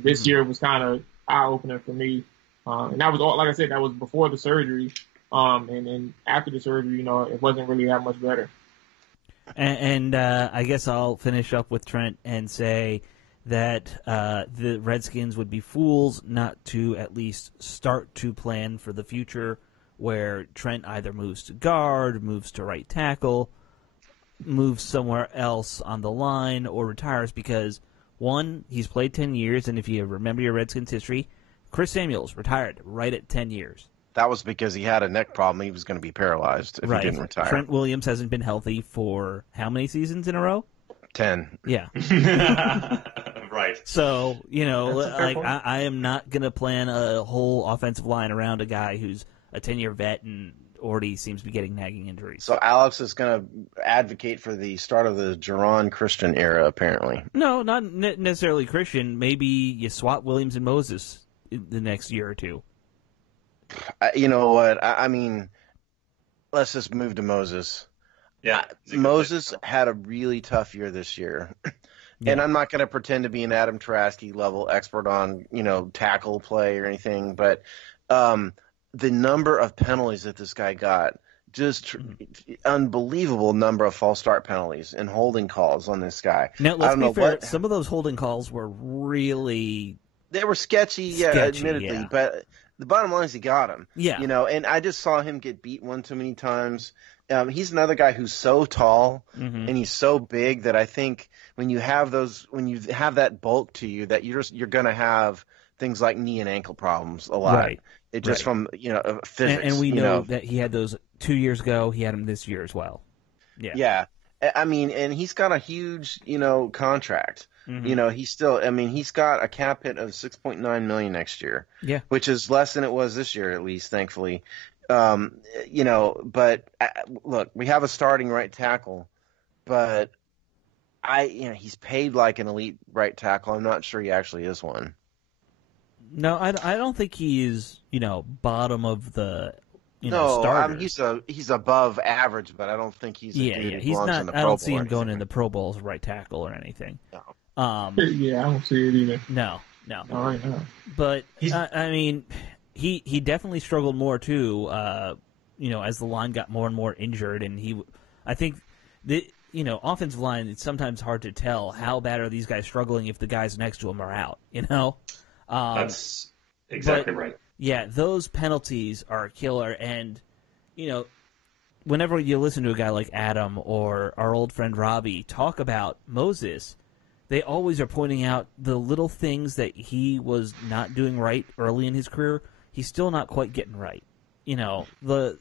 This year was kind of eye-opening for me. And that was all, like I said, that was before the surgery. And then after the surgery, it wasn't really that much better. And I guess I'll finish up with Trent and say that the Redskins would be fools not to at least start to plan for the future, where Trent either moves to guard, moves to right tackle, moves somewhere else on the line, or retires because, one, he's played 10 years, and if you remember your Redskins history, Chris Samuels retired right at 10 years. That was because he had a neck problem. He was going to be paralyzed if he didn't retire. Trent Williams hasn't been healthy for how many seasons in a row? 10. Yeah. Right. So, I am not going to plan a whole offensive line around a guy who's a 10-year vet and already seems to be getting nagging injuries. So Alex is going to advocate for the start of the Jerron Christian era, apparently. No, not necessarily Christian. Maybe you swap Williams and Moses in the next year or two. You know what? I mean, let's just move to Moses. Yeah. Moses had a really tough year this year. Yeah. And I'm not going to pretend to be an Adam Tarasky level expert on, tackle play or anything, but the number of penalties that this guy got, just unbelievable number of false start penalties and holding calls on this guy. Now, let's be fair, some of those holding calls were really... They were sketchy, admittedly, but the bottom line is he got him. Yeah. And I just saw him get beat one too many times. He's another guy who's so tall and he's so big that I think when you have that bulk to you, that you're going to have things like knee and ankle problems a lot. Right. It just from physics. And we know that he had those 2 years ago. He had them this year as well. Yeah. Yeah. I mean, and he's got a huge contract. He's got a cap hit of $6.9 million next year. Yeah. Which is less than it was this year, at least, thankfully. But look, we have a starting right tackle, but he's paid like an elite right tackle. I'm not sure he actually is one. No, I don't think he's, bottom of the, no, starters. He's above average, but I don't think he's a dude who belongs in the Pro Bowl. I don't see him going in the Pro Bowl as right tackle or anything. No. Yeah, I don't see it either. No. All right, no. But he definitely struggled more too. As the line got more and more injured, and I think the offensive line. It's sometimes hard to tell how bad are these guys struggling if the guys next to them are out. That's exactly right. Yeah, those penalties are a killer, and whenever you listen to a guy like Adam or our old friend Robbie talk about Moses, they always are pointing out the little things that he was not doing right early in his career. He's still not quite getting right. The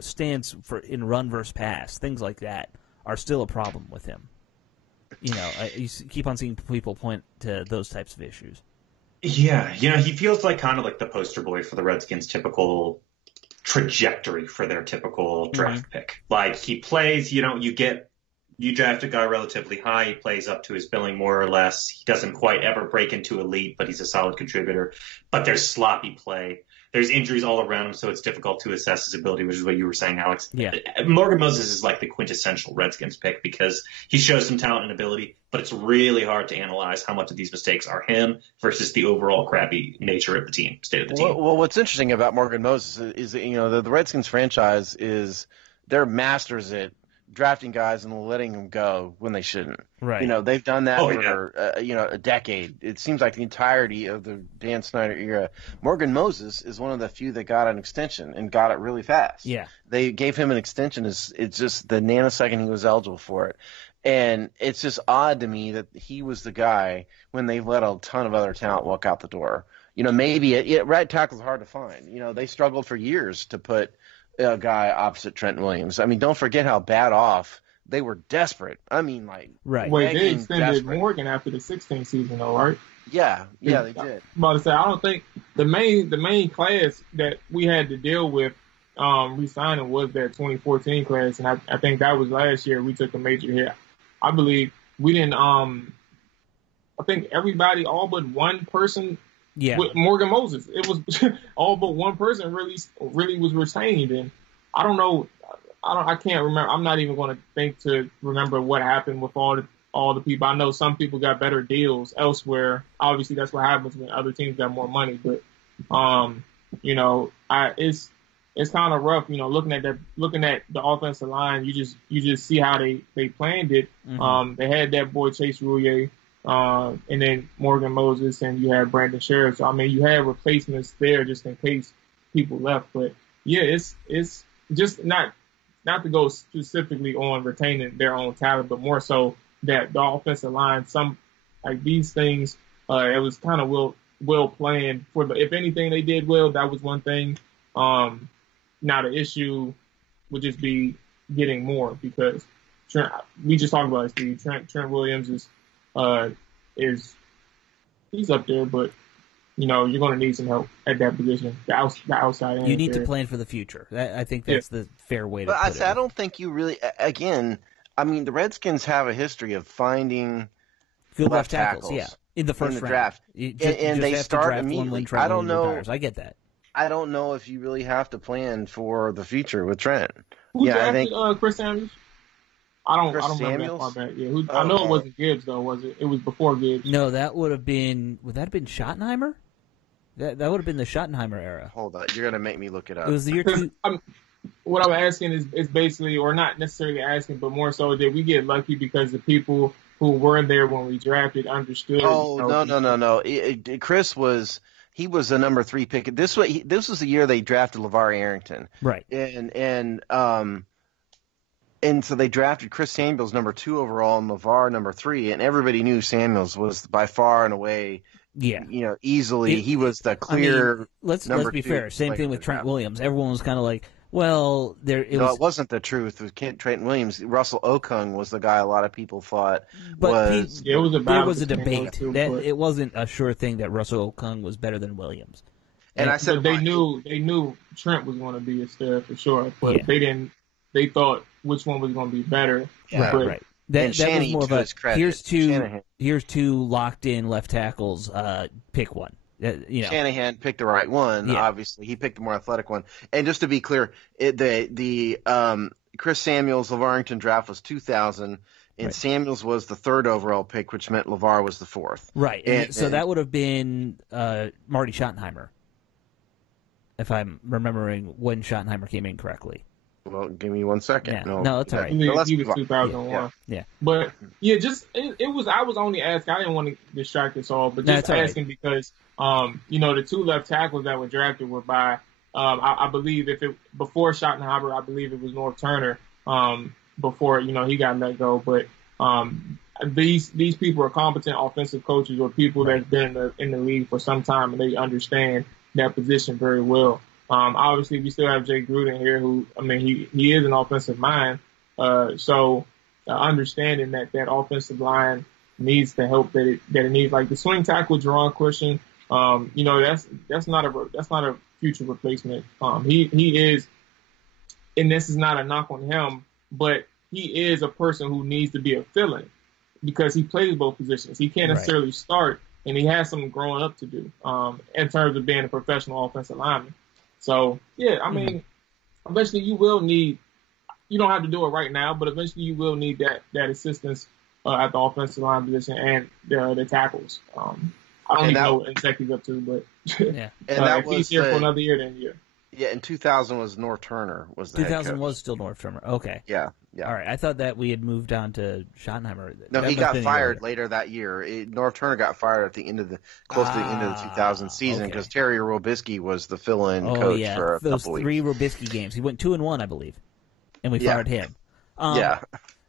stance in run versus pass, things like that, are still a problem with him. You keep on seeing people point to those types of issues. Yeah, he feels like kind of like the poster boy for the Redskins' typical trajectory for their typical draft pick. Like he plays, you draft a guy relatively high, he plays up to his billing more or less. He doesn't quite ever break into elite, but he's a solid contributor. But there's sloppy play. There's injuries all around him, so it's difficult to assess his ability, which is what you were saying, Alex. Yeah. Morgan Moses is like the quintessential Redskins pick because he shows some talent and ability, but it's really hard to analyze how much of these mistakes are him versus the overall crappy nature of the team, state of the team. Well, what's interesting about Morgan Moses is that, the Redskins franchise they're masters at drafting guys and letting them go when they shouldn't. Right. They've done that for a decade. It seems like the entirety of the Dan Snyder era. Morgan Moses is one of the few that got an extension and got it really fast. Yeah. They gave him an extension. It's just the nanosecond he was eligible for it. And it's just odd to me that he was the guy when they let a ton of other talent walk out the door. Maybe right tackle's hard to find. They struggled for years to put a guy opposite Trent Williams. I mean, don't forget how bad off they were. Desperate. I mean, like, right. Wait, they extended Morgan after the 16th season, though, right? Yeah, they did. I'm about to say, I don't think the main class that we had to deal with re-signing was that 2014 class, and I think that was last year. We took a major hit. I believe we didn't. I think everybody, all but one person. Yeah. With Morgan Moses, it was all but one person really was retained, and I don't know. I can't remember. I'm not even going to think to remember what happened with all the people. I know some people got better deals elsewhere. Obviously, that's what happens when other teams got more money. But, it's kind of rough, looking at the offensive line. You just see how they planned it. Mm-hmm. They had that boy Chase Rouillet, and then Morgan Moses, and you had Brandon Sheriff. So, I mean, you had replacements there just in case people left. But yeah, it's just not to go specifically on retaining their own talent, but more so that the offensive line, some like these things, it was kind of well planned if anything they did well, that was one thing. Now the issue would just be getting more because we just talked about it, Steve. Trent Williams is he's up there, but you're going to need some help at that position, the outside end. You need to plan for the future. I think that's the fair way to put it. I don't think you really, again, I mean, the Redskins have a history of finding good left tackles, yeah, in the first round. Draft. And they start immediately. I don't know. I get that. I don't know if you really have to plan for the future with Trent. Who drafted Chris Samuels? I don't remember that far back. Yeah, I know it wasn't Gibbs though, was it? It was before Gibbs. No, that would have been Schottenheimer? That would have been the Schottenheimer era. Hold on, you're gonna make me look it up. It was the year two. What I'm asking is basically, or not necessarily asking, but more so, did we get lucky because the people who were there when we drafted understood? Oh, no. Chris was a number 3 pick. This was the year they drafted LeVar Arrington, right? And so they drafted Chris Samuels number 2 overall and LeVar number 3, and everybody knew Samuels was by far and away. Yeah, easily he was the clear. I mean, let's be fair. Same thing with Trent Williams. Everyone was kind of like, well, it wasn't the truth with Trent Williams. Russell Okung was the guy a lot of people thought there was a debate that it wasn't a sure thing that Russell Okung was better than Williams. And I said they knew Trent was going to be a star for sure, but they didn't. They thought which one was going to be better. Yeah, right. That was more of a here's two locked in left tackles. Pick one. Shanahan picked the right one. Yeah. Obviously, he picked the more athletic one. And just to be clear, the Chris Samuels LeVar Arrington draft was 2000, and right. Samuels was the 3rd overall pick, which meant LeVar was the 4th. Right. And that would have been Marty Schottenheimer, if I'm remembering when Schottenheimer came in correctly. Well, give me 1 second. Yeah. No, that's all right. He was 2001. Yeah. But yeah, it was. I was only asking. I didn't want to distract us all, but just asking because the 2 left tackles that were drafted were by I believe before Schottenheimer, I believe it was North Turner. Before he got let go, but these people are competent offensive coaches or people that's been in the league for some time and they understand that position very well. Obviously, we still have Jay Gruden here, who, I mean, he is an offensive mind. So understanding that offensive line needs the help that it needs, like the swing tackle, Jerron Christian. That's not a future replacement. He is, and this is not a knock on him, but he is a person who needs to be a fill-in because he plays both positions. He can't necessarily start, and he has some growing up to do in terms of being a professional offensive lineman. So, yeah, I mean, eventually you will need – you don't have to do it right now, but eventually you will need that assistance at the offensive line position and the tackles. I don't even know what Nzeke's up to, but if he's here for another year, then yeah. Yeah, in 2000 was North Turner was the 2000 head coach. Was still North Turner. Okay. Yeah. All right. I thought that we had moved on to Schottenheimer. No, he got fired later that year. North Turner got fired at the end of close to the end of the 2000 season because Terry Robisky was the fill-in coach for a couple weeks. 3 Robisky games. He went 2-1, I believe, and we fired him.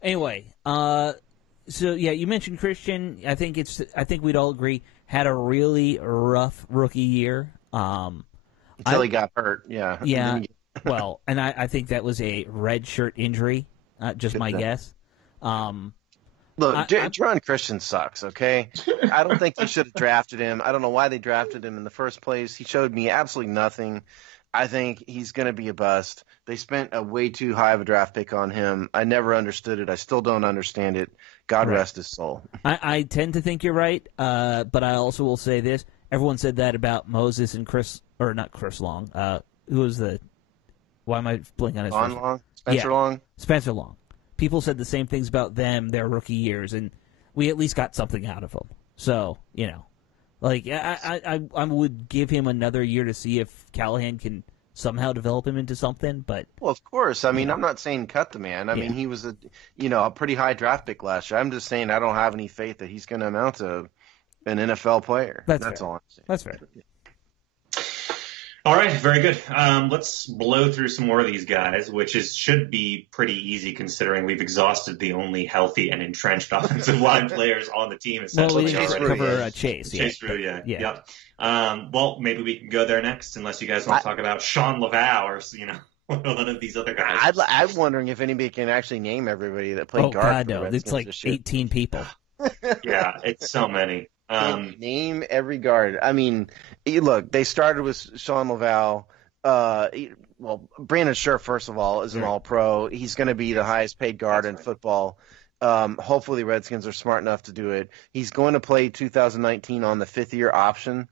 Anyway, so you mentioned Christian. I think we'd all agree had a really rough rookie year. Until he got hurt, yeah. Yeah, well, and I think that was a red shirt injury, just my guess. Look, Jerron Christian sucks, okay? I don't think you should have drafted him. I don't know why they drafted him in the first place. He showed me absolutely nothing. I think he's going to be a bust. They spent a way too high of a draft pick on him. I never understood it. I still don't understand it. God rest his soul. I tend to think you're right, but I also will say this. Everyone said that about Moses and Chris, or not Chris Long. Who was the Why am I blanking on his Long, first name? Long? Spencer Long? Spencer Long. People said the same things about them their rookie years, and we at least got something out of them. So, like I would give him another year to see if Callahan can somehow develop him into something. But Well, of course. I mean, I'm not saying cut the man. I mean, he was a pretty high draft pick last year. I'm just saying I don't have any faith that he's going to amount to an NFL player. That's all I'm saying. That's fair. All right, very good. Let's blow through some more of these guys, which should be pretty easy considering we've exhausted the only healthy and entrenched offensive line players on the team. Essentially, we didn't cover Chase. Chase Rue, yeah. Well, maybe we can go there next, unless you guys want to talk about Sean Laval or one of these other guys. I'm wondering if anybody can actually name everybody that played guard. God, no. It's like 18 people. Yeah, it's so many. Name every guard. I mean, look, they started with Sean Laval. Brandon Scherf, first of all, is an all-pro. He's going to be the highest paid guard in football. Hopefully the Redskins are smart enough to do it. He's going to play 2019 on the fifth-year option,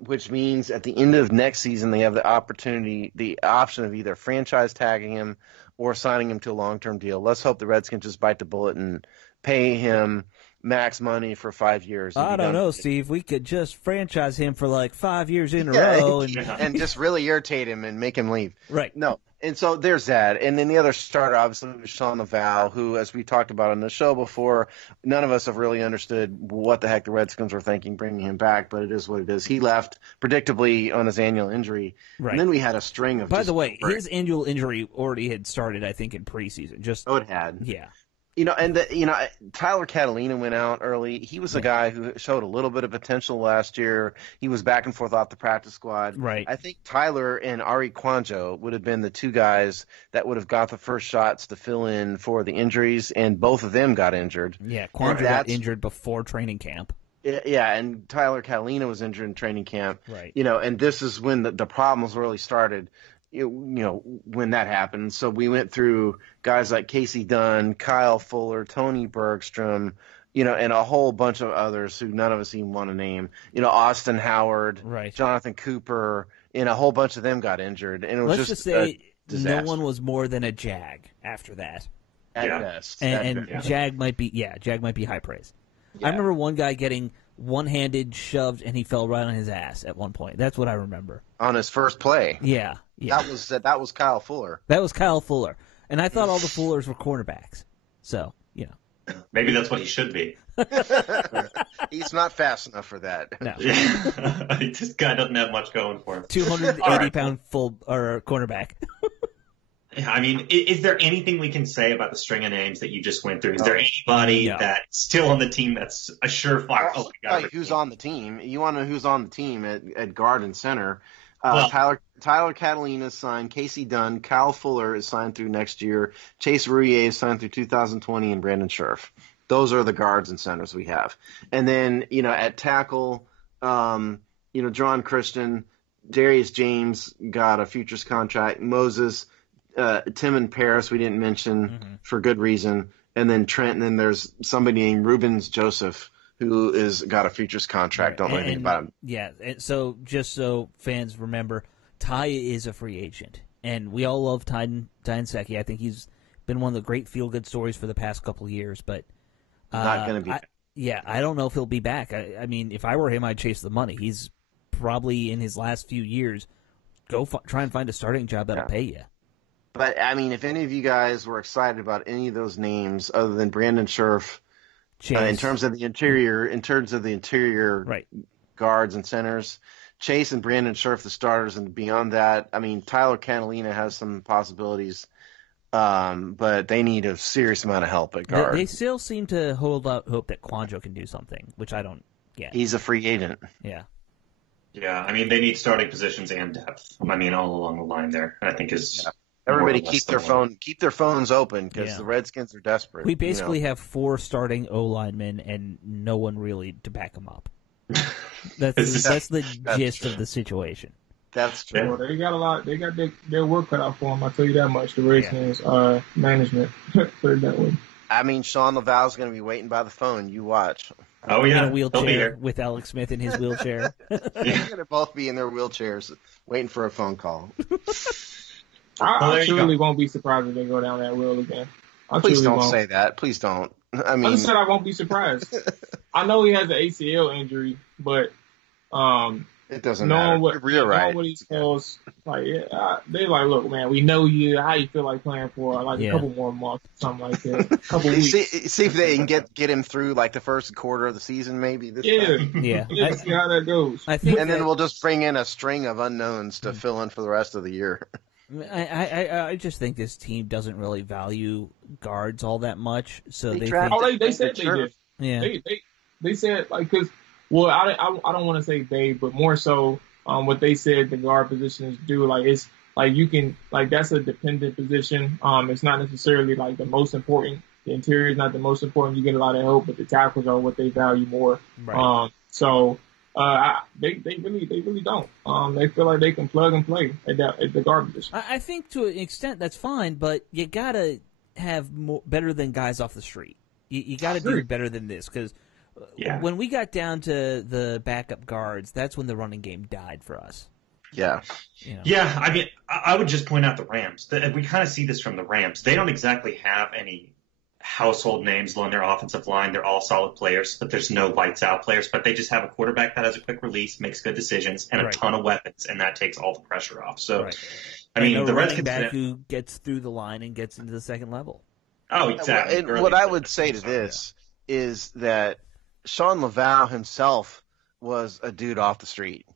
which means at the end of next season they have the option of either franchise tagging him or signing him to a long-term deal. Let's hope the Redskins just bite the bullet and pay him max money for 5 years. I don't know, Steve. We could just franchise him for like 5 years in a row and just really irritate him and make him leave. Right. No. And so there's that. And then the other starter, obviously, was Sean Laval, who, as we talked about on the show before, none of us have really understood what the heck the Redskins were thinking bringing him back, but it is what it is. He left predictably on his annual injury. Right. And then we had a string of By the way, his annual injury already had started, I think, in preseason. It had. Yeah. Tyler Catalina went out early. He was a guy who showed a little bit of potential last year. He was back and forth off the practice squad. Right. I think Tyler and Ari Kwanjo would have been the two guys that would have got the first shots to fill in for the injuries, and both of them got injured. Yeah, Kwanjo got injured before training camp. Yeah, and Tyler Catalina was injured in training camp. Right. And this is when the problems really started. When that happened. So we went through guys like Casey Dunn, Kyle Fuller, Tony Bergstrom, and a whole bunch of others who none of us even want to name. Austin Howard, right. Jonathan Cooper, and a whole bunch of them got injured. And it was Let's just say no one was more than a Jag after that. At best. And Jag might be high praise. Yeah. I remember one guy getting one-handed shoved and he fell right on his ass at one point. That's what I remember. On his first play. Yeah. That was Kyle Fuller. That was Kyle Fuller. And I thought all the Fullers were cornerbacks. So, Maybe that's what he should be. He's not fast enough for that. No. This guy doesn't have much going for him. 280-pound cornerback. I mean, is there anything we can say about the string of names that you just went through? Is there anybody that's still on the team that's a surefire? Oh, my God. Who's on the team? You want to know who's on the team at guard and center? Tyler Catalina signed. Casey Dunn. Kyle Fuller is signed through next year. Chase Rouillet is signed through 2020, and Brandon Scherf. Those are the guards and centers we have. And then, at tackle, John Christian, Darius James got a futures contract. Moses, Tim and Paris we didn't mention for good reason. And then Trent, and then there's somebody named Rubens Joseph who got a futures contract. Don't know anything about him. Yeah, and so just so fans remember, Ty is a free agent. And we all love Ty Nsekhe. I think he's been one of the great feel-good stories for the past couple of years. But not going to be back. I don't know if he'll be back. I mean, if I were him, I'd chase the money. He's probably, in his last few years, try and find a starting job that'll pay you. But, I mean, if any of you guys were excited about any of those names other than Brandon Scherf, in terms of the interior right. guards and centers, Chase and Brandon Scherf, the starters, and beyond that, I mean, Tyler Catalina has some possibilities, but they need a serious amount of help at guard. They still seem to hold out hope that Kwanjo can do something, which I don't get. He's a free agent. Yeah. Yeah, I mean, they need starting positions and depth. I mean, all along the line there, I think is... Yeah. Everybody keep their phones open because the Redskins are desperate. We basically have 4 starting O-linemen and no one really to back them up. That's the gist of the situation. That's true. Well, they got a lot. They got their work cut out for them. I'll tell you that much. The Redskins management, put it that way. I mean, Sean Laval's going to be waiting by the phone. You watch. Oh yeah, in a wheelchair with Alex Smith in his wheelchair. They're going to both be in their wheelchairs waiting for a phone call. I truly won't be surprised if they go down that road again. Please don't say that. Please don't. I mean, I just said I won't be surprised. I know he has an ACL injury, but it doesn't matter. You're right. Knowing what he tells, like, they're like, look, man, we know you. How you feel like playing for a couple more months, something like that. A couple weeks. See if they can get him through like the first quarter of the season, maybe. See how that goes. And then we'll just bring in a string of unknowns to fill in for the rest of the year. I just think this team doesn't really value guards all that much, so they said they did. Yeah, they said like because I don't want to say they, but more so what they said the guard positions do like it's like you can like that's a dependent position. It's not necessarily like the most important. The interior is not the most important. You get a lot of help, but the tackles are what they value more. Right. They really don't. They feel like they can plug and play at the guard position. I think to an extent that's fine, but you gotta have better than guys off the street. You gotta do better than this because when we got down to the backup guards, that's when the running game died for us. Yeah. Yeah, I mean, I would just point out the Rams. We kind of see this from the Rams. They don't exactly have any household names along their offensive line. They're all solid players, but there's no lights out players. But they just have a quarterback that has a quick release, makes good decisions, and a ton of weapons, and that takes all the pressure off. So, I mean, the Redskins back who gets through the line and gets into the second level. Oh, exactly. And what I would say to this is that Sean Laval himself was a dude off the street.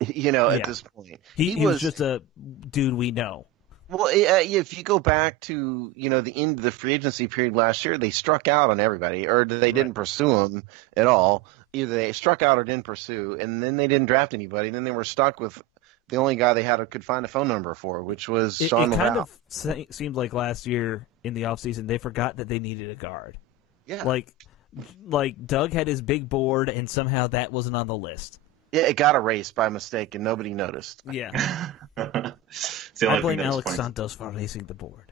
At this point, he was just a dude we know. Well, if you go back to, the end of the free agency period last year, they struck out on everybody, or they didn't pursue him at all. Either they struck out or didn't pursue, and then they didn't draft anybody. And then they were stuck with the only guy they could find a phone number for, which was Sean Laval. It kind of seemed like last year in the offseason they forgot that they needed a guard. Yeah. Like Doug had his big board, and somehow that wasn't on the list. Yeah, it got erased by mistake, and nobody noticed. Yeah. I blame Alex Santos for erasing the board.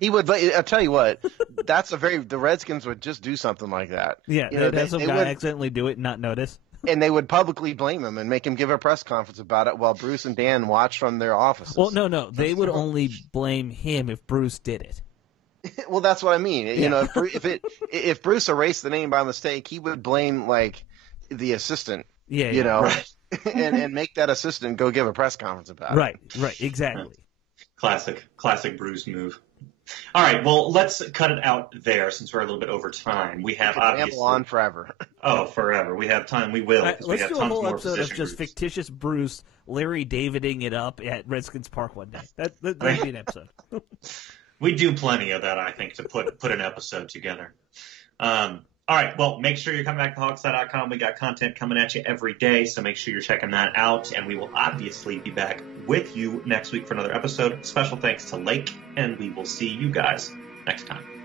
He would. I'll tell you what. The Redskins would just do something like that. Yeah, they'd have some guy accidentally do it and not notice. And they would publicly blame him and make him give a press conference about it while Bruce and Dan watched from their offices. Well, no. They would only blame him if Bruce did it. Well, that's what I mean. If Bruce erased the name by mistake, he would blame like the assistant. And make that assistant go give a press conference about it. Right, exactly. Classic Bruce move. All right, well, let's cut it out there since we're a little bit over time. We have obviously on forever. Oh, forever. We have time. We will. Let's do a whole episode of just fictitious Bruce Larry Daviding it up at Redskins Park one day. That'd be an episode. We do plenty of that, I think, to put an episode together. All right, well, make sure you're coming back to hogsty.com. We got content coming at you every day, so make sure you're checking that out. And we will obviously be back with you next week for another episode. Special thanks to Lake, and we will see you guys next time.